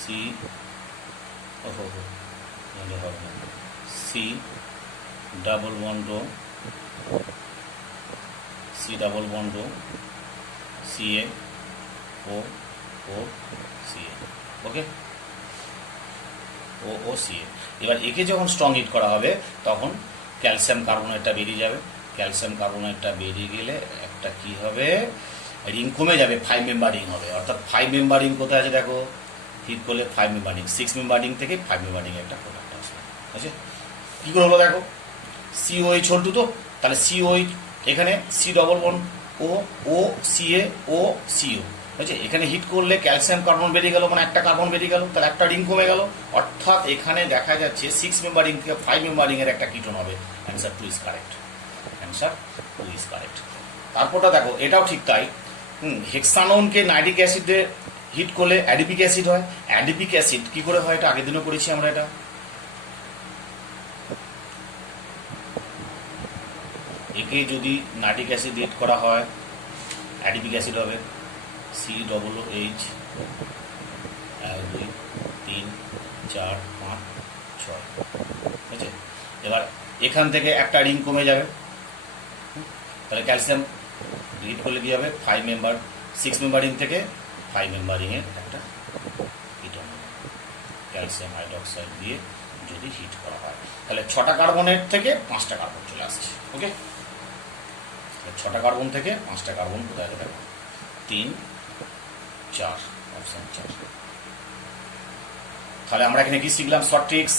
C, C double bond CaO Ca। ওকে, OCA। এবার একে যখন স্ট্রং হিট করা হবে তখন ক্যালসিয়াম কার্বনেটটা বেরিয়ে যাবে, ক্যালসিয়াম কার্বনেটটা বেরিয়ে গেলে একটা কি হবে? রিং কমে যাবে, 5 মেম্বার রিং হবে। অর্থাৎ 5 মেম্বার রিং কোথায় আছে দেখো, হিট করলে 5 মেম্বার রিং, 6 মেম্বার রিং থেকে 5 মেম্বার রিং একটা প্রোডাক্ট আসবে। আছে কি করে হলো দেখো, COH হল 2, তো তাহলে COH এখানে সি ডবল বন্ড ও ও সি এ ও সিও, বুঝছে? এখানে হিট করলে ক্যালসিয়াম কার্বন বেরিয়ে গেল, মানে একটা কার্বন বেরিয়ে গেল, তাহলে একটা রিং কমে গেল। অর্থাৎ এখানে দেখা যাচ্ছে 6 মেম্বার রিং থেকে 5 মেম্বার রিং এর একটা কিটোন হবে। Answer 2 is correct. Answer 2 is correct. তারপরটা দেখো, এটাও ঠিক তাই। হেক্সানোনকে নাইট্রিক অ্যাসিডে হিট করলে অ্যাডিপিক অ্যাসিড হয়। অ্যাডিপিক অ্যাসিড কি করে হয়, এটা আগের দিনও করেছি আমরা। এটা একে যদি নাইট্রিক অ্যাসিড হিট করা হয়, অ্যাডিপিক অ্যাসিড হবে সি ডবল এইচ 1 2 3 4 5 6, ঠিক আছে? এবার এখান থেকে একটা রিং কমে যাবে, তাহলে ক্যালসিয়াম হিট করলে কি হবে, 5 মেম্বার 6 মেম্বার রিং থেকে 5 মেম্বার রিংয়ের একটা কিটোন হবে। ক্যালসিয়াম হাইড্রোক্সাইড দিয়ে যদি হিট করা হয়, তাহলে 6টা কার্বনের থেকে 5টা কার্বন চলে আসছে। ওকে, 6টা কার্বন থেকে 5টা কার্বন কোথায় হবে, 3 4, অপশন 4। তাহলে আমরা এখানে কি শিখলাম, শর্ট ট্রিক্স।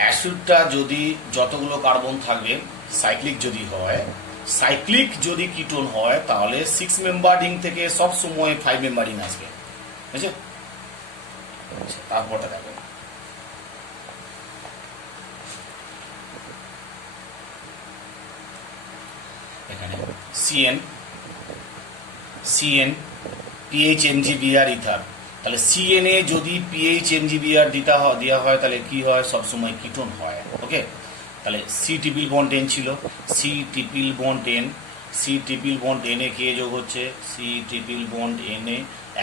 অ্যাসিডটা যদি যতগুলো কার্বন থাকবে, সাইক্লিক যদি হয়, সাইক্লিক যদি কিটোন হয়, তাহলে 6 মেম্বার রিং থেকে সব সময় 5 মেম্বার রিং আসবে, বুঝছে? তারপরটা দেখো, এখানে CN CN pH MgBr ether. তাহলে সিএনএ যদি পিএইচ এমজিবিআর দেওয়া হয়, তাহলে কি হয়, সবসময় কিটোন হয়। ওকে, তাহলে সি ট্রিপল বন্ড টেন ছিল, C triple bond ten, C triple bond এনে কে যোগ হচ্ছে, সি ট্রিপল বন্ড এনে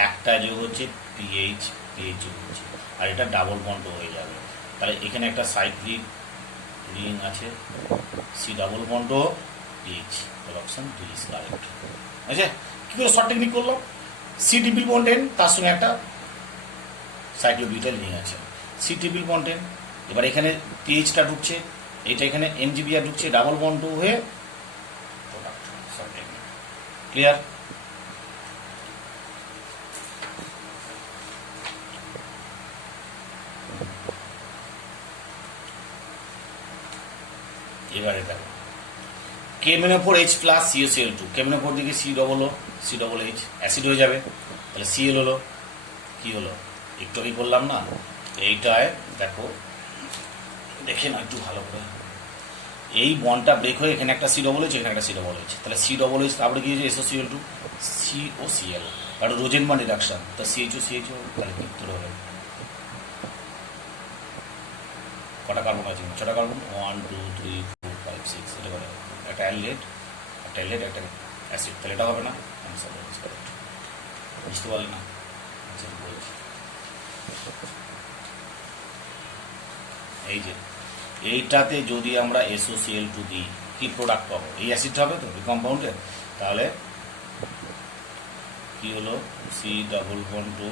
একটা যোগ হচ্ছে পিএইচ যোগ হচ্ছে, আর এটা ডাবল বন্ড হয়ে যাবে। তাহলে এখানে একটা সাইক্লিক রিং আছে, C double bond O PH, option 2 is correct. আচ্ছা, কি করে শর্ট টেকনিক করলাম, সি ট্রিপল বন্ড টেন, তার সঙ্গে একটা সাইক্লোবিউটাইল রিং আছে, সি ট্রিপল বন্ড টেন। এবার এখানে পিএইচটা ঢুকছে, এটা এখানে এমজিবিআর ঢুকছে, ডাবল বন্ড হয়ে প্রোডাক্ট। Short technique clear? এবারে দেখো, KMnO4H প্লাস CuCl2, KMnO4 দিকে সি ডবল এইচ অ্যাসিড হয়ে যাবে, তাহলে Cl হলো, কি হলো, একটু কি করলাম না, এইটায় দেখো, দেখে না একটু ভালো করে, এই বন্ডটা ব্রেক হয়ে এখানে একটা সি ডবল এইচ, এখানে একটা সি ডবল এইচ, তাহলে সি ডবল এইচ, তারপরে কি হয়েছে SOCl2, COCl, কারণ রোজেনবার্গ রিডাকশন, তা CHO, তাহলে উত্তর হবে কটা কার্বন আছে, 6টা কার্বন, 1 2 3 4 5 6, এটা করে একটা অ্যালডেট, একটা অ্যাসিড, তাহলে এটা হবে না। Answer is correct. বুঝতে পারলে না? এই যে এইটাতে যদি আমরা SOCl2 দিই, কি প্রোডাক্ট পাবো, এই অ্যাসিড হবে তো এই কম্পাউন্ডের, তাহলে কি হলো, সি ডাবল বন্ড ও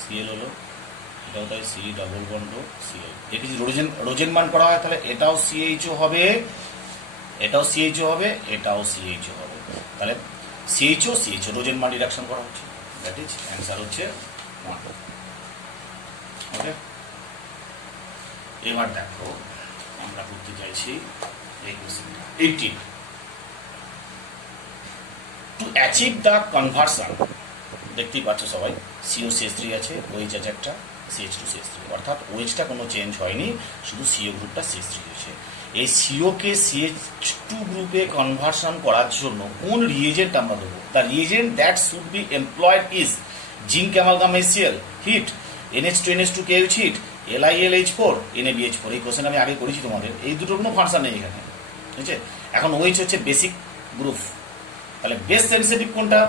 Cl হলো, এটাও তাই সি ডাবল বন্ড ও Cl। এটি যদি রোজেনবার্গ করা হয়, তাহলে এটাও CHO হবে, এটাও CHO হবে, এটাও CHO হবে, তাহলে CHO রোজেনবার্গ রিডাকশন করা হচ্ছে, দ্যাট ইজ অ্যান্সার হচ্ছে 1। ওকে, এবার দেখো আমরা করতে চাইছি এই কোশ্চেনটা 18, টু অ্যাচিভ দ্য কনভার্সন। দেখতেই পাচ্ছ সবাই, COCH3 আছে, OH আছে একটা, CH2CH3, অর্থাৎ OH-টা কোনো চেঞ্জ হয়নি, শুধু CO গ্রুপটা CH3 হয়েছে। এই CO কে CH2 গ্রুপে কনভার্সন করার জন্য কোন রিয়েজেন্ট আমরা দেবো, the reagent that should be employed is zinc amalgam HCl heat, NH2NH2 KH heat, LiLH4 NaBH4। এই কোশ্চেন আমি আগে করেছি তোমাদের, এই দুটোর কোনো ফাংশন নেই এখানে, ঠিক আছে? এখন OH হচ্ছে বেসিক গ্রুপ, তাহলে বেস সেন্সিটিভ কোনটা,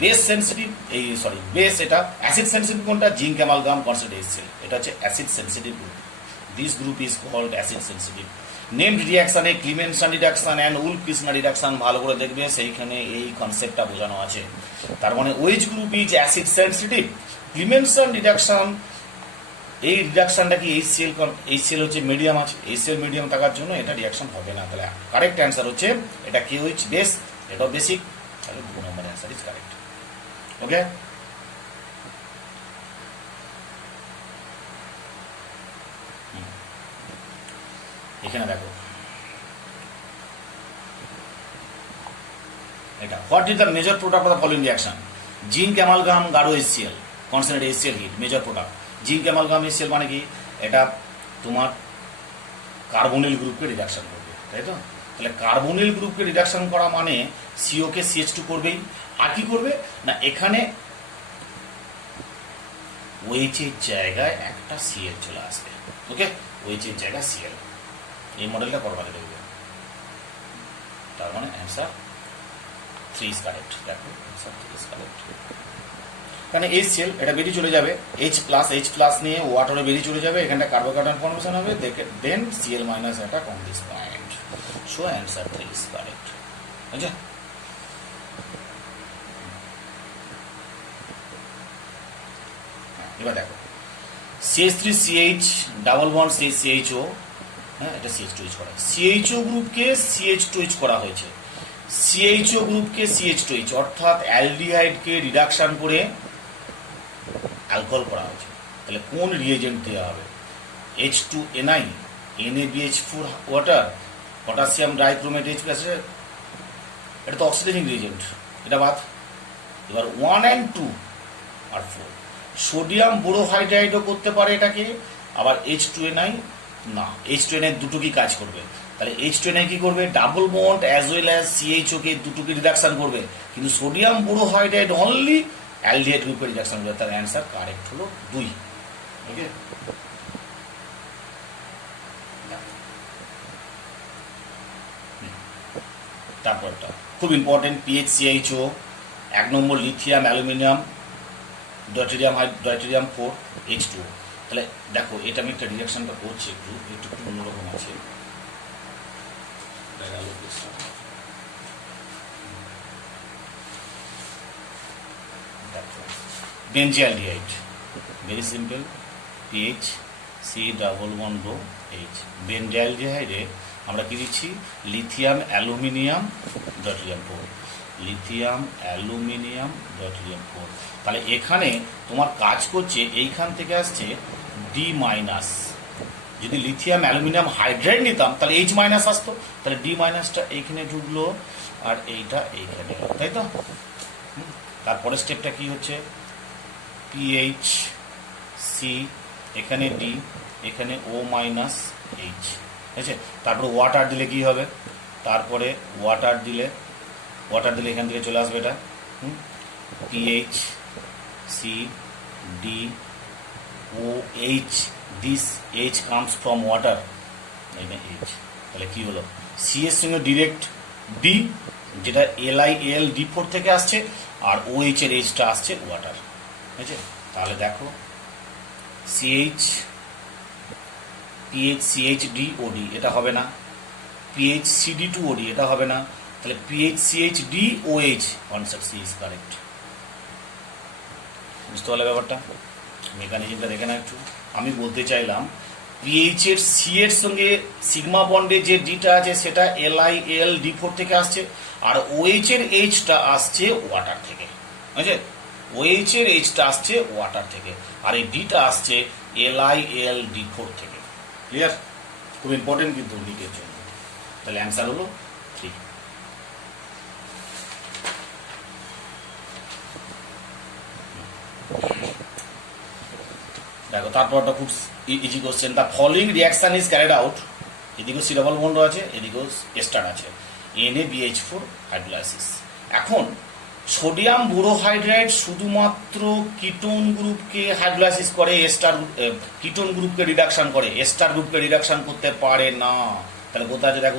বেস এটা অ্যাসিড সেন্সিটিভ কোনটা, জিঙ্ক অ্যামালগাম কনসেন্ট্রেট HCl, এটা হচ্ছে acid sensitive group. This group is called acid sensitive. Named রিঅ্যাকশনে Clemmensen reduction and Wolff Kishner reduction ভালো করে দেখবে, সেইখানে এই কনসেপ্টটা বোঝানো আছে। তার মানে OH group is acid sensitive. Clemmensen reduction, এই রিডাকশনটা কি HCl হচ্ছে মিডিয়াম আছে, HCl মিডিয়াম থাকার জন্য এটা রিঅ্যাকশন হবে না। তাহলে কারেক্ট অ্যান্সার হচ্ছে এটা KOH বেস, এটাও বেসিক, তাহলে 2 নম্বর অ্যান্সার ইজ কারেক্ট। ওকে, এখানে দেখো এটা what is the major product of the following reaction? Zinc amalgam গাঢ় HCl concentrate HCl heat major product. Zinc amalgam HCl মানে কি? এটা তোমার কার্বনিল গ্রুপকে রিডাকশন করবে, তাই তো? তাহলে কার্বনিল গ্রুপকে রিডাকশন করা মানে CO কে CH2 করবেই। আর কি করবে না, এখানে OH এর জায়গায় একটা Cl চলে আসবে। ওকে, OH এর জায়গায় Cl, এই মডেলটা করবাতে দেখবে। তার মানে অ্যান্সার 3 ইজ কারেক্ট। দেখো অ্যান্সার 3 ইজ কারেক্ট। কারণ HCl এটা বেরিয়ে চলে যাবে, H+ নিয়ে ওয়াটারে বেরিয়ে চলে যাবে, এখানটা কার্বোকার্বন ফর্মেশন হবে, দেন Cl- attack on this point. So answer 3 is correct. বুঝলে? এবার দেখো CH3CH ডাবল বন্ড CHO, হ্যাঁ এটা CH2H করা, CHO গ্রুপকে CH2H করা হয়েছে, CHO গ্রুপকে CH2H অর্থাৎ অ্যালডিহাইডকে রিডাকশন করে অ্যালকোহল করা হয়েছে। তাহলে কোন রিয়েজেন্ট দেওয়া হবে? H2Ni, NaBH4 water, potassium dichromate H+, এটা তো অক্সিডাইজিং রিয়েজেন্ট, এটা বাদ। এবার 1 and 2 আর 4 সোডিয়াম বোরোহাইড্রাইডও করতে পারে এটাকে, আবার H2Ni না, H2Ni দুটো কি কাজ করবে? তাহলে H2Ni কি করবে? Double bond as well as CHO কে দুটোকে রিডাকশন করবে, কিন্তু সোডিয়াম বোরোহাইড্রাইড অনলি অ্যালডিহাইড গ্রুপে রিডাকশন করবে। তার অ্যান্সার কারেক্ট হলো 2। ওকে, তারপরটা খুব ইম্পর্টেন্ট, PHCHO 1 নম্বর লিথিয়াম অ্যালুমিনিয়াম ডয়টেরিয়াম 4 H2O। তাহলে দেখো এটা আমি একটা রিয়াকশনটা করছি, একটু অন্যরকম আছে। দেখো বেনজিয়ালডিহাইড, ভেরি সিম্পল, PHC+H। বেনজিয়ালডিহাইডে আমরা কি দিচ্ছি? Lithium aluminium deuterium 4, lithium aluminium deuterium 4। তাহলে এখানে তোমার কাজ করছে, এইখান থেকে আসছে D-। যদি লিথিয়াম অ্যালুমিনিয়াম হাইড্রাইড নিতাম তাহলে H- আসতো, তাহলে D- এইখানে ঢুকলো আর এইটা এইখানে, তাই তো? তারপরে স্টেপটা কি হচ্ছে? PHC, এখানে D, এখানে O-H, ঠিক আছে? তারপরে ওয়াটার দিলে কি হবে? তারপরে ওয়াটার দিলে এখান থেকে চলে আসবে এটা PHCdOH, this H comes from water, H। তাহলে কি হলো? C এর সঙ্গে ডিরেক্ট D, যেটা LiAlD4 থেকে আসছে, আর OH এর Hটা আসছে ওয়াটার, ঠিক আছে? তাহলে দেখো PHCHDOD এটা হবে না, PHCD2OD এটা হবে না, তাহলে PHCHDOH, concept C is correct. বুঝতে পারলে ব্যাপারটা? মেকানিজমটা দেখে না একটু। আমি বলতে চাইলাম PH এর C এর সঙ্গে সিগমা বন্ডে যে ডিটা আছে সেটা LiAlD4 থেকে আসছে, আর OH এর Hটা আসছে ওয়াটার থেকে, বুঝলে? OH এর Hটা আসছে ওয়াটার থেকে, আর এই ডিটা আসছে LiAlD4 থেকে। ক্লিয়ার? খুব ইম্পর্টেন্ট কিন্তু ডিটের জন্য। তাহলে অ্যান্সার হলো 3। দেখো তারপরটা খুব easy question, the following reaction is carried out, এদিকেও C ডাবল বন্ড আছে, এদিকেও এস্টার আছে, NaBH4 হাইড্রোলাইসিস। এখন সোডিয়াম বোরোহাইড্রাইড শুধুমাত্র কিটোন গ্রুপকে হাইড্রোলাইসিস করে, এস্টার কিটোন গ্রুপকে রিডাকশন করে, এস্টার গ্রুপকে রিডাকশন করতে পারে না। তাহলে কোথায় আছে? দেখ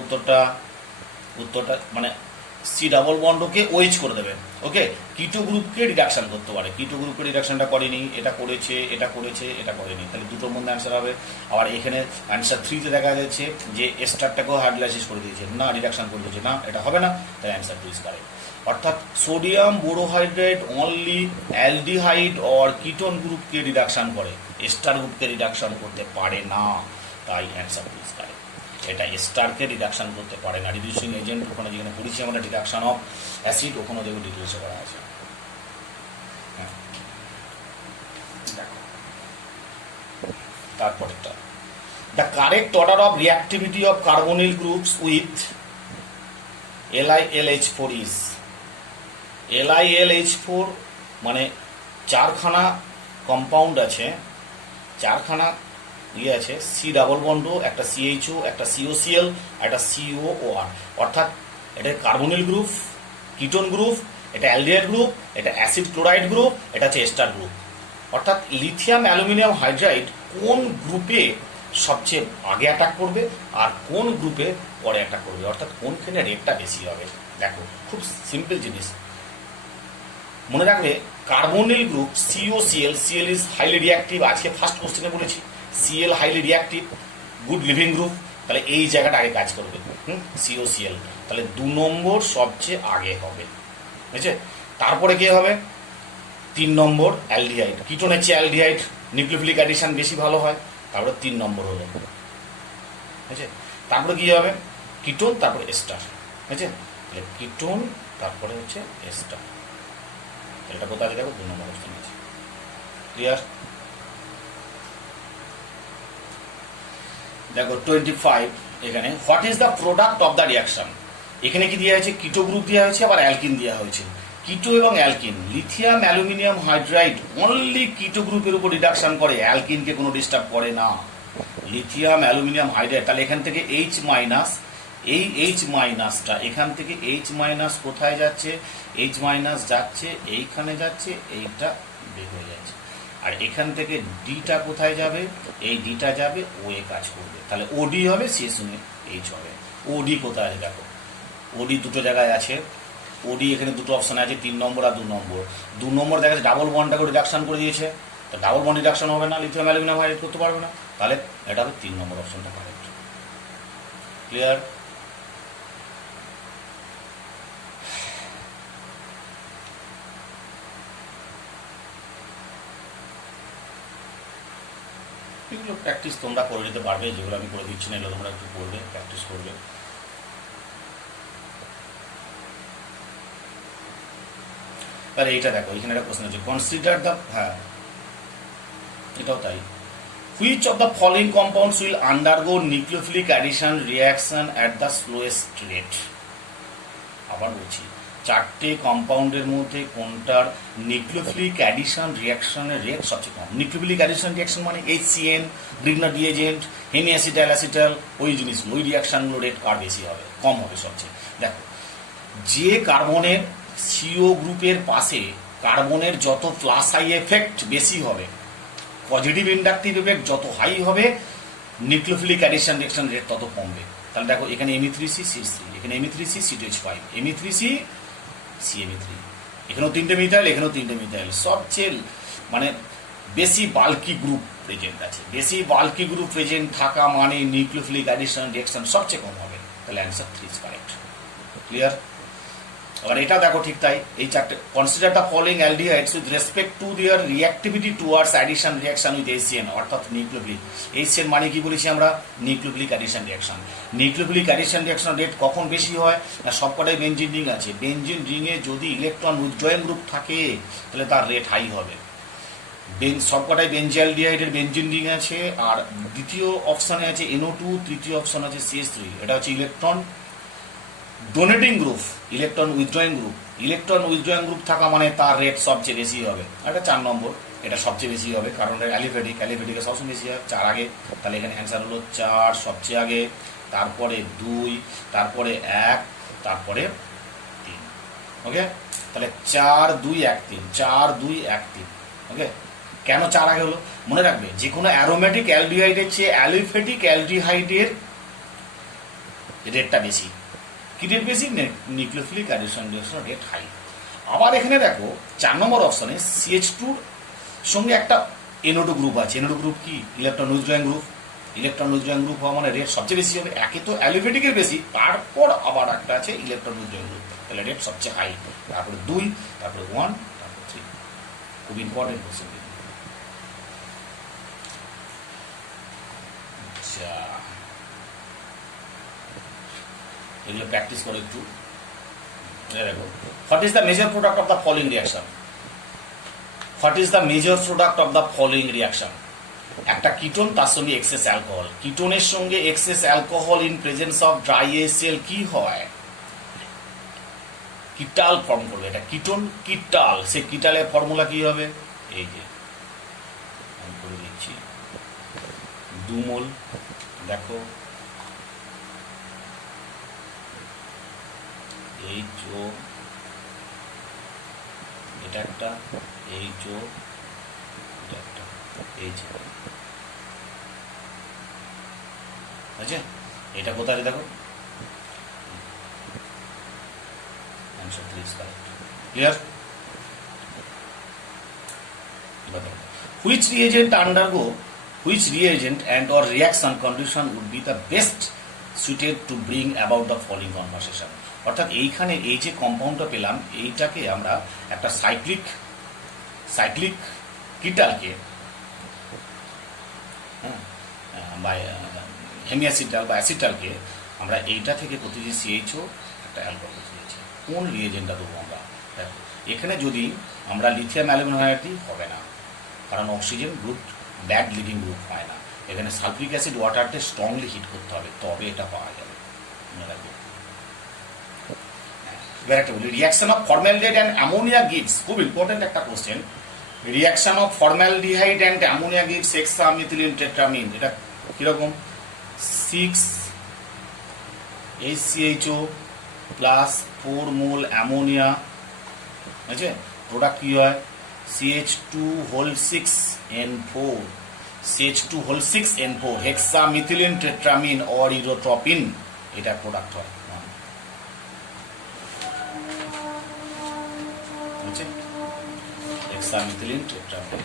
উত্তরটা মানে C ডাবল বন্ডকে OH করে দেবে। ওকে, কিটো গ্রুপকে রিডাকশন করতে পারে, কিটো গ্রুপকে রিডাকশনটা করেনি, এটা করেছে, এটা করেনি, তাহলে দুটোর মধ্যে অ্যান্সার হবে। আবার এখানে অ্যান্সার 3-তে দেখা যাচ্ছে যে এস্টারটাকেও হাইড্রোলাইসিস করে দিয়েছে, না রিডাকশন করে দিয়েছে, না এটা হবে না, তাহলে অ্যান্সার 2 ইজ কারেক্ট। অর্থাৎ sodium borohydride only aldehyde or ketone গ্রুপকে রিডাকশন করে, এস্টার গ্রুপকে রিডাকশন করতে পারে না, তাই অ্যান্সার 2 ইজ কারেক্ট। এটা এস্টারকে রিডাকশন করতে পারে না। রিডিউসিং এজেন্ট ওখানে যেখানে পড়েছি আমরা রিডাকশন অফ অ্যাসিড, ওখানে দেখো ডিটেলসে করা আছে। তারপরেরটা, the correct order of reactivity of carbonyl groups with LiLH4 is, LiLH4 মানে চারখানা কম্পাউন্ড আছে, চারখানা ইয়ে আছে, সি ডাবল বন্ড, একটা CHO, একটা COCl, একটা COOR, অর্থাৎ এটা কার্বনিল গ্রুপ, কিটোন গ্রুপ, এটা অ্যালডিহাইড গ্রুপ, এটা অ্যাসিড ক্লোরাইড গ্রুপ, এটা হচ্ছে এস্টার গ্রুপ। অর্থাৎ লিথিয়াম অ্যালুমিনিয়াম হাইড্রাইড কোন গ্রুপে সবচেয়ে আগে অ্যাটাক করবে আর কোন গ্রুপে পরে অ্যাটাক করবে, অর্থাৎ কোনখানে রেটটা বেশি হবে। দেখো খুব সিম্পল জিনিস মনে রাখবে, carbonyl group COCl, Cl is highly reactive, আজকে ফার্স্ট কোশ্চেনে বলেছি Cl highly reactive, good living group, তাহলে এই জায়গাটা আগে কাজ করবে। COCl, তাহলে 2 নম্বর সবচেয়ে আগে হবে, বুঝছে? তারপরে কি হবে? 3 নম্বর অ্যালডিহাইড, কিটোনের চেয়ে অ্যালডিহাইড নিউক্লিওফিলিক অ্যাডিশন বেশি ভালো হয়, তারপরে 3 নম্বর হলো, বুঝছে? তারপরে কি হবে? কিটোন, তারপরে এস্টার, বুঝছে? তাহলে কিটোন, তারপরে হচ্ছে এস্টার, এটা কোথায় আছে দেখো, 2 নম্বর অপশন আছে। ক্লিয়ার? দেখো 25 এখানে, what is the product of the reaction. এখানে কি দেওয়া হয়েছে? কিটো গ্রুপ দেওয়া হয়েছে, আবার অ্যালকিন দেওয়া হয়েছে। কিটো এবং alkyne, lithium aluminium hydride only কিটো গ্রুপের উপর রিডাকশন করে, অ্যালকিনকে কোনো ডিস্টার্ব করে না। লিথিয়াম অ্যালুমিনিয়াম হাইড্রাইড, তাহলে এখান থেকে H মাইনাস, এই H মাইনাসটা এখান থেকে H মাইনাস কোথায় যাচ্ছে? H মাইনাস যাচ্ছে এইখানে, যাচ্ছে এইটা বের হয়ে যাচ্ছে, আর এখান থেকে ডিটা কোথায় যাবে? এই ডিটা যাবে OA কাজ করবে, তাহলে OD হবে, শেষ সঙ্গে H হবে। OD কোথায় আছে দেখো, OD দুটো জায়গায় আছে, OD এখানে দুটো অপশন আছে, 3 নম্বর আর 2 নম্বর। 2 নম্বর দেখা যাচ্ছে ডাবল বন্ডটাকে রিডাকশন করে দিয়েছে, তো ডাবল বন্ড রিডাকশন হবে না, লিথিয়াম অ্যালুমিনিয়াম হাইড্রাইড করতে পারবে না, তাহলে এটা হবে 3 নম্বর অপশনটা কারেক্ট। ক্লিয়ার? এগুলো প্র্যাকটিস তোমরা করে নিতে পারবে, যেগুলো আমি করে দিচ্ছি না এগুলো তোমরা একটু করবে, প্র্যাকটিস করবে। তাহলে এইটা দেখো, এখানে একটা কোশ্চেন আছে, কনসিডার দ্য, হ্যাঁ এটাও তাই, which of the following compounds will undergo nucleophilic addition reaction at the slowest rate. আবার বলছি, 4টে কম্পাউন্ডের মধ্যে কোনটার নিউক্লিওফিলিক অ্যাডিশন রিয়াকশনের রেট সবচেয়ে কম? নিউক্লিওফিলিক অ্যাডিশন রিয়াকশন মানে HCN, Grignard reagent, hemi acetyl acetal, ওই জিনিসগুলো, ওই রিয়াকশনগুলো রেট কার বেশি হবে? কম হবে সবচেয়ে। দেখো, যে কার্বনের CO গ্রুপের পাশে কার্বনের যত প্লাস হাই এফেক্ট বেশি হবে, পজিটিভ ইন্ডাকটিভ এফেক্ট যত হাই হবে, নিউক্লিওফিলিক অ্যাডিশন রিয়াকশন রেট তত কমবে। তাহলে দেখো এখানে Me3C CH3, এখানে Me3C C2H5, Me3C CMe3, এখানেও 3টে মিথাইল, এখানেও 3টে মিথাইল, সবচেয়ে মানে বেশি বাল্কি গ্রুপ প্রেজেন্ট আছে। বেশি বাল্কি গ্রুপ প্রেজেন্ট থাকা মানে নিউক্লিওফিলিক অ্যাডিশন রিয়াকশন সবচেয়ে কম হবে, তাহলে অ্যান্সার 3 ইজ কারেক্ট। ক্লিয়ার? আবার এটা দেখো ঠিক তাই, এই 4টে, consider the following aldehydes with respect to their reactivity towards addition reaction with HCN, অর্থাৎ নিউক্লিওফিলিক। HCN মানে কি বলেছি আমরা? Nucleophilic addition reaction. Nucleophilic addition reaction rate কখন বেশি হয় না? সবকটাই বেনজিন রিং আছে, বেনজিন রিংয়ে যদি ইলেকট্রন উইথড্রয়িং গ্রুপ থাকে তাহলে তার রেট হাই হবে। সবকটাই বেনজিয়ালডিহাইডের বেনজিন রিং আছে, আর দ্বিতীয় অপশানে আছে NO2, তৃতীয় অপশন আছে CH3, এটা হচ্ছে electron donating group, electron withdrawing group. Electron withdrawing group থাকা মানে তার রেট সবচেয়ে বেশি হবে। এটা 4 নম্বর, এটা সবচেয়ে বেশি হবে, কারণ অ্যালিফেটিক, অ্যালিফেটিকে সবসময় বেশি হয়, 4 আগে, তাহলে এখানে অ্যান্সার হলো 4 সবচেয়ে আগে, তারপরে 2, তারপরে 1, তারপরে 3। ওকে, তাহলে 4 2 1 3, 4 2 1 3। ওকে, কেন 4 আগে হলো? মনে রাখবে, যে কোনো অ্যারোমেটিক অ্যালডিহাইডের চেয়ে অ্যালিফেটিক অ্যালডিহাইডের রেটটা বেশি। কি রেট বেশি? Nucleophilic addition reaction rate high. আবার এখানে দেখো 4 নম্বর অপশনে CH2 সঙ্গে একটা NO2 গ্রুপ আছে। NO2 গ্রুপ কি? Electron withdrawing group. Electron withdrawing group হওয়া মানে রেট সবচেয়ে বেশি হবে। একে তো অ্যালিফেটিকের বেশি, তারপর আবার একটা আছে ইলেকট্রন উইথড্রয়িং গ্রুপ, তাহলে রেট সবচেয়ে হাই, তারপরে 2, তারপরে 1, তারপরে 3। খুব ইম্পর্টেন্ট কোশ্চেন। আচ্ছা, এগুলো প্র্যাকটিস করে একটু দেখো। What is the major product of the following reaction? What is the major product of the following reaction? একটা কিটোন, তার সঙ্গে এক্সেস অ্যালকোহল। কিটোনের সঙ্গে excess alcohol in presence of dry HCl কি হয়? কিটাল ফর্ম করবে, এটা কিটোন কিটাল। সেই কিটালের ফর্মুলা কি হবে, এই যে আমি করে দিচ্ছি 2 মোল, দেখো HO, এটা একটা HO, এটা একটা H, আচ্ছা এটা কোথায় দেখো, answer 3 is correct. Clear? Which reagent and or reaction condition would be the best suited to bring about the following conversation? অর্থাৎ এইখানে এই যে কম্পাউন্ডটা পেলাম, এইটাকে আমরা একটা সাইক্লিক কিটালকে বা হেমিয়াসিটাল বা অ্যাসিটালকে আমরা এইটা থেকে প্রতিটি CHO একটা অ্যালকোহল করতে দিয়েছি। কোন রিয়েজেন্টটা দেবো আমরা, দেখো এখানে যদি আমরা লিথিয়াম অ্যালুমিনিয়াম হাইড্রাইড দিই হবে না, কারণ oxygen group bad living group হয় না। এখানে সালফিক অ্যাসিড ওয়াটারকে স্ট্রংলি হিট করতে হবে, তবে এটা পাওয়া যাবে। মনে রাখবে। এবার একটা বলি, reaction of formaldehyde and ammonia gives, খুব ইম্পর্টেন্ট একটা question. Reaction of formaldehyde and ammonia gives hexamethylene tetramine. এটা কিরকম, 6 HCHO প্লাস 4 মোল অ্যামোনিয়া, আছে প্রোডাক্ট কি হয়, CH2 6N4, CH2 6N4 hexamethylene টেট্রামিন or ইরোট্রপিন, এটা প্রোডাক্ট হয়। আছে hexamethylene টেট্রামিন।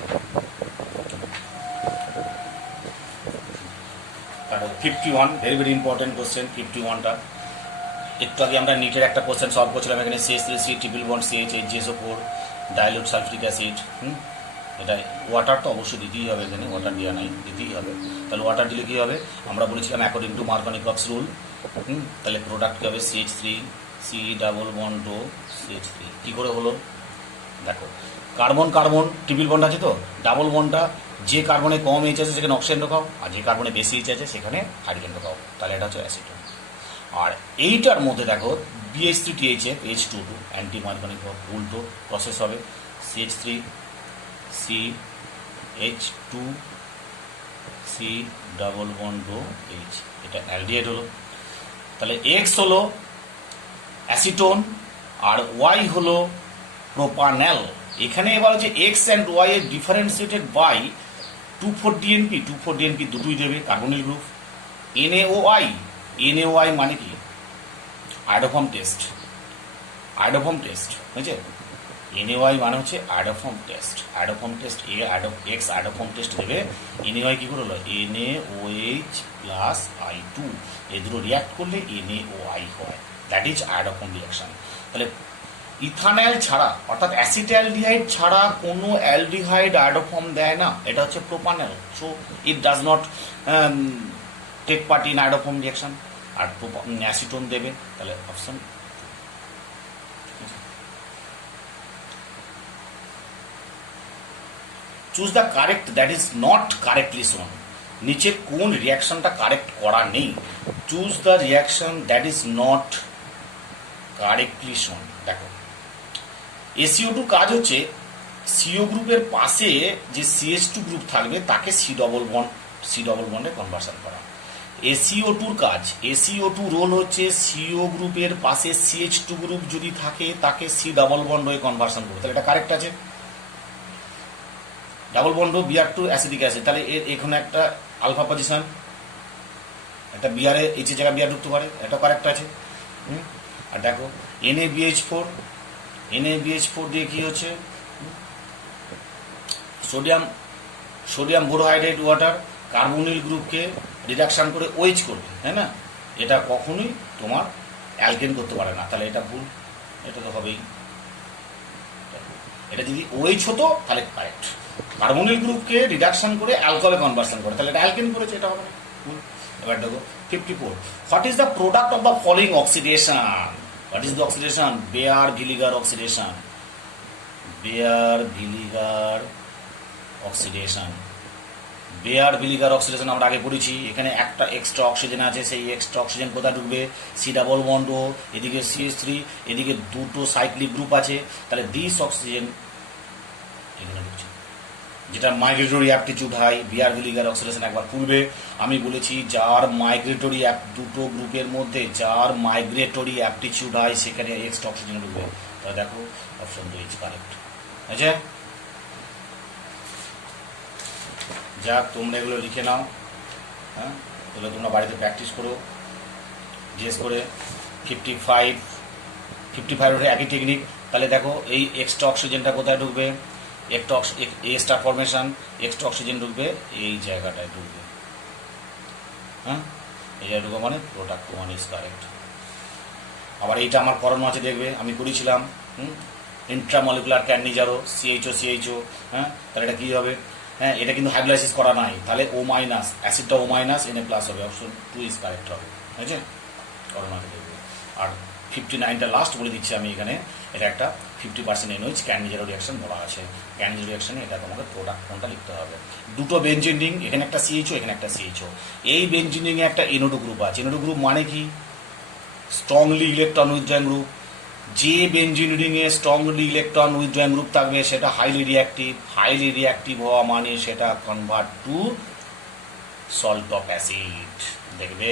51 very very important question 51টা। একটু আগে আমরা নিটের একটা কোশ্চেন সলভ করছিলাম, এখানে CH3C triple bond CH HGSO4 dilute সালফিক acid. এটা ওয়াটার তো অবশ্যই দিতেই হবে, এখানে ওয়াটার দেওয়া নাই, দিতেই হবে। তাহলে ওয়াটার দিলে কী হবে, আমরা বলেছিলাম অ্যাকর্ডিং টু মার্কনি-কক্স রুল। তাহলে প্রোডাক্ট কী হবে, CH3C ডাবল বন্ড ও CH3। কী করে হলো দেখো, কার্বন ট্রিপল বন্ড আছে তো, ডাবল বন্ডটা যে কার্বনে কম এইচ আছে সেখানে অক্সিজেন ঢোকাও, আর যে কার্বনে বেশি এইচ আছে সেখানে হাইড্রোজেন ঢোকাও, তাহলে এটা হচ্ছে অ্যাসিটোন। আর এইটার মধ্যে দেখো BH3THF H2 অ্যান্টি মার্কনি উল্টো প্রসেস হবে, CH3CH2C ডাবল বন্ড ও H, এটা অ্যালডিহাইড হলো। তাহলে X হলো অ্যাসিটোন আর Y হলো প্রোপানেল। এখানে এবার হচ্ছে X অ্যান্ড Y এর ডিফারেন্সিয়েটেড বাই 2,4-DNP দুটোই দেবে কার্বনিল গ্রুপ। NaOI মানে কি, আয়োডোফর্ম টেস্ট বুঝছে, NaOI মানে হচ্ছে iodoform test. X iodoform test দেবে, NaOI কি করে হলো, NaOH প্লাস I2, এই দুটো রিয়াক্ট করলে NaOI হয়, দ্যাট ইজ আয়োডোফর্ম রিয়াকশন। তাহলে ইথানল ছাড়া অর্থাৎ অ্যাসিটালডিহাইড ছাড়া কোনো অ্যালডিহাইড আয়োডোফর্ম দেয় না, এটা হচ্ছে propanal. So it does not take part in iodoform reaction. আর অ্যাসিটোন দেবে, তাহলে option choose the correct that is not correctly shown. নিচে কোন রিয়াকশনটা কারেক্ট করা নেই, choose the reaction that is not correctly shown. দেখো SiO2 কাজ হচ্ছে CO গ্রুপের পাশে যে CH2 গ্রুপ থাকবে তাকে C ডবল বন্ডে কনভার্সন করা। SiO2 কাজ, SiO2 রোল হচ্ছে CO গ্রুপের পাশে CH2 গ্রুপ যদি থাকে তাকে C ডাবল বন্ড হয়ে কনভার্সন করবে, তাহলে এটা কারেক্ট আছে। Double bond Br2 acidic acid, তাহলে এর এখানে একটা আলফা পজিশন, একটা বিআর এইচ এর জায়গায় বিআর ঢুকতে পারে, এটা কারেক্ট আছে। আর দেখো NaBH4 দিয়ে কি হচ্ছে, সোডিয়াম বোরোহাইড্রেট ওয়াটার কার্বনিল গ্রুপকে রিডাকশন করে OH করবে, তাই না, এটা কখনোই তোমার অ্যালকেন করতে পারে না, তাহলে এটা ভুল, এটা তো হবেই। এটা যদি OH হতো তাহলে কারেক্ট, কার্বনিল গ্রুপকে রিডাকশন করে অ্যালকোহলে কনভার্সন করে, তাহলে এটা অ্যালকেন করেছে, এটা হবে না, ভুল। এবার দেখো 54, what is the product of the following oxidation? What is the oxidation? Baeyer-Villiger oxidation. Baeyer-Villiger oxidation. Baeyer Villiger oxidation আমরা আগে পড়েছি, এখানে একটা এক্সট্রা অক্সিজেন আছে, সেই এক্সট্রা অক্সিজেন কোথায় ঢুকবে, সি ডাবল বন্ড ও, এদিকে CH3, এদিকে দুটো সাইক্লিক গ্রুপ আছে, তাহলে দিস অক্সিজেন এখানে ঢুকছে, যেটা মাইগ্রেটরি অ্যাপটিচিউড হাই। বিয়ার ভিলিগার অক্সিডেশন একবার পূর্বে আমি বলেছি, যার মাইগ্রেটরি দুটো গ্রুপের মধ্যে যার মাইগ্রেটরি অ্যাপটিচিউড হাই সেখানে এক্সট্রা অক্সিজেন ঢুকবে। তাহলে দেখো অপশন 2 ইজ কারেক্ট। আচ্ছা, যাক তোমরা এগুলো লিখে নাও, হ্যাঁ, এগুলো তোমরা বাড়িতে প্র্যাকটিস করো জিজ্ঞেস করে। 55 একই টেকনিক। তাহলে দেখো এই এক্সট্রা অক্সিজেনটা কোথায় ঢুকবে, এ স্টার ফরমেশন, এক্সট্রা অক্সিজেন ঢুকবে এই জায়গাটায় ঢুকবে, হ্যাঁ, এই জায়গায় ঢুকবে, মানে প্রোডাক্ট 1 ইজ কারেক্ট। আবার এইটা আমার করানো আছে, দেখবে আমি করেছিলাম, ইন্ট্রামলিকুলার ক্যান্নিজারো, CHO, হ্যাঁ, তাহলে এটা কী হবে, হ্যাঁ, এটা কিন্তু হাইড্রোলাইসিস করা নাই, তাহলে O-, অ্যাসিডটা O-, Na+ হবে, অপশন 2 ইজ কারেক্ট হবে। ঠিক আছে, করানো আছে দেখবে। আর 59টা লাস্ট বলে দিচ্ছি আমি এখানে, এটা একটা 50% NOH ক্যান্নিজারো রিয়াকশন বলা আছে। ক্যান্নিজারো রিয়াকশনে এটা তোমাকে প্রোডাক্ট কোনটা লিখতে হবে। দুটো বেঞ্জিন রিং, এখানে একটা CHO, এখানে একটা CHO, এই বেঞ্জিন রিংয়ে একটা NO2 গ্রুপ আছে। NO2 গ্রুপ মানে কি, স্ট্রংলি ইলেকট্রন উইথড্রয়িং গ্রুপ। যে বেঞ্জিন রিংয়ে স্ট্রংলি ইলেকট্রন উইথড্রয়িং গ্রুপ থাকবে সেটা হাইলি রিঅ্যাক্টিভ। হাইলি রিঅ্যাক্টিভ হওয়া মানে সেটা convert to salt of acid. দেখবে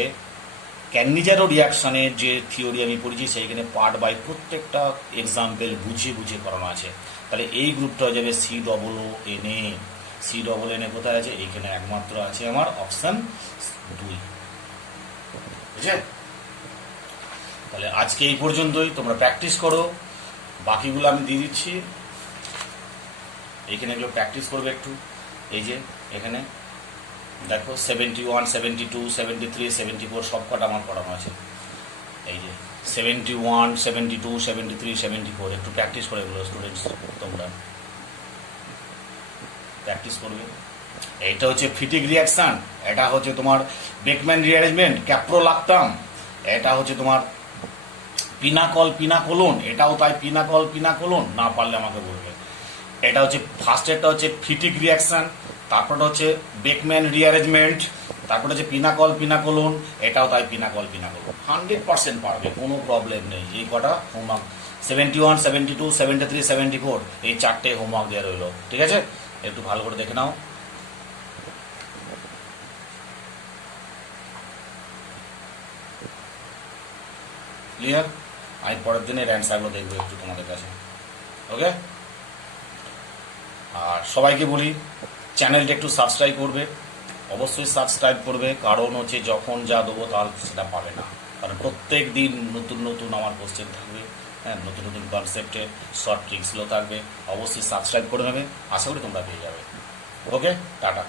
ক্যান্নিজারো রিয়াকশনের যে থিওরি আমি পড়েছি সেইখানে পার্ট বাই প্রত্যেকটা এক্সাম্পল বুঝিয়ে বুঝিয়ে করানো আছে। তাহলে এই গ্রুপটা হয়ে যাবে COONA। COONA কোথায় আছে, এইখানে একমাত্র আছে আমার অপশন 2। বুঝছে? তাহলে আজকে এই পর্যন্তই, তোমরা প্র্যাকটিস করো, বাকিগুলো আমি দিয়ে দিচ্ছি, এইখানে এগুলো প্র্যাকটিস করবে একটু। এই যে এখানে দেখো 71, 72, 73, 74 সব কটা আমার পড়ানো আছে। এই যে 71, 72, 73, 74 একটু প্র্যাকটিস করে এগুলো স্টুডেন্টস, তোমরা প্র্যাকটিস করবে। এইটা হচ্ছে ফিটিক রিয়াকশান, এটা হচ্ছে তোমার বেকম্যান রিঅ্যারেঞ্জমেন্ট, ক্যাপ্রোলাক্টাম, এটা হচ্ছে তোমার পিনাকোলন, এটাও তাই পিনাকোলন, না পারলে আমাকে বলবে। এটা হচ্ছে ফার্স্টেরটা হচ্ছে ফিটিক রিয়াকশান, তারপরটা হচ্ছে বেকম্যান রিঅ্যারেঞ্জমেন্ট, তারপরে হচ্ছে পিনাকোলন, এটাও তাই পিনাকোলন। 100% পারবে, কোনো প্রবলেম নেই। এই কটা হোমওয়ার্ক 71, 72, 73, 74 এই চারটে হোমওয়ার্ক দেওয়া রইল। ঠিক আছে, একটু ভালো করে দেখে নাও। ক্লিয়ার? আমি পরের দিনের অ্যান্সারগুলো দেখবো একটু তোমাদের কাছে। ওকে, আর সবাইকে বলি চ্যানেলটা একটু সাবস্ক্রাইব করবে, অবশ্যই সাবস্ক্রাইব করবে, কারণ হচ্ছে যখন যা দেবো তার সেটা পাবে না, কারণ প্রত্যেক দিন নতুন নতুন আমার কোশ্চেন থাকবে, হ্যাঁ, নতুন নতুন কনসেপ্টে শর্ট ট্রিক্সগুলো থাকবে। অবশ্যই সাবস্ক্রাইব করে নেবে, আশা করি তোমরা পেয়ে যাবে। ওকে, টাটা।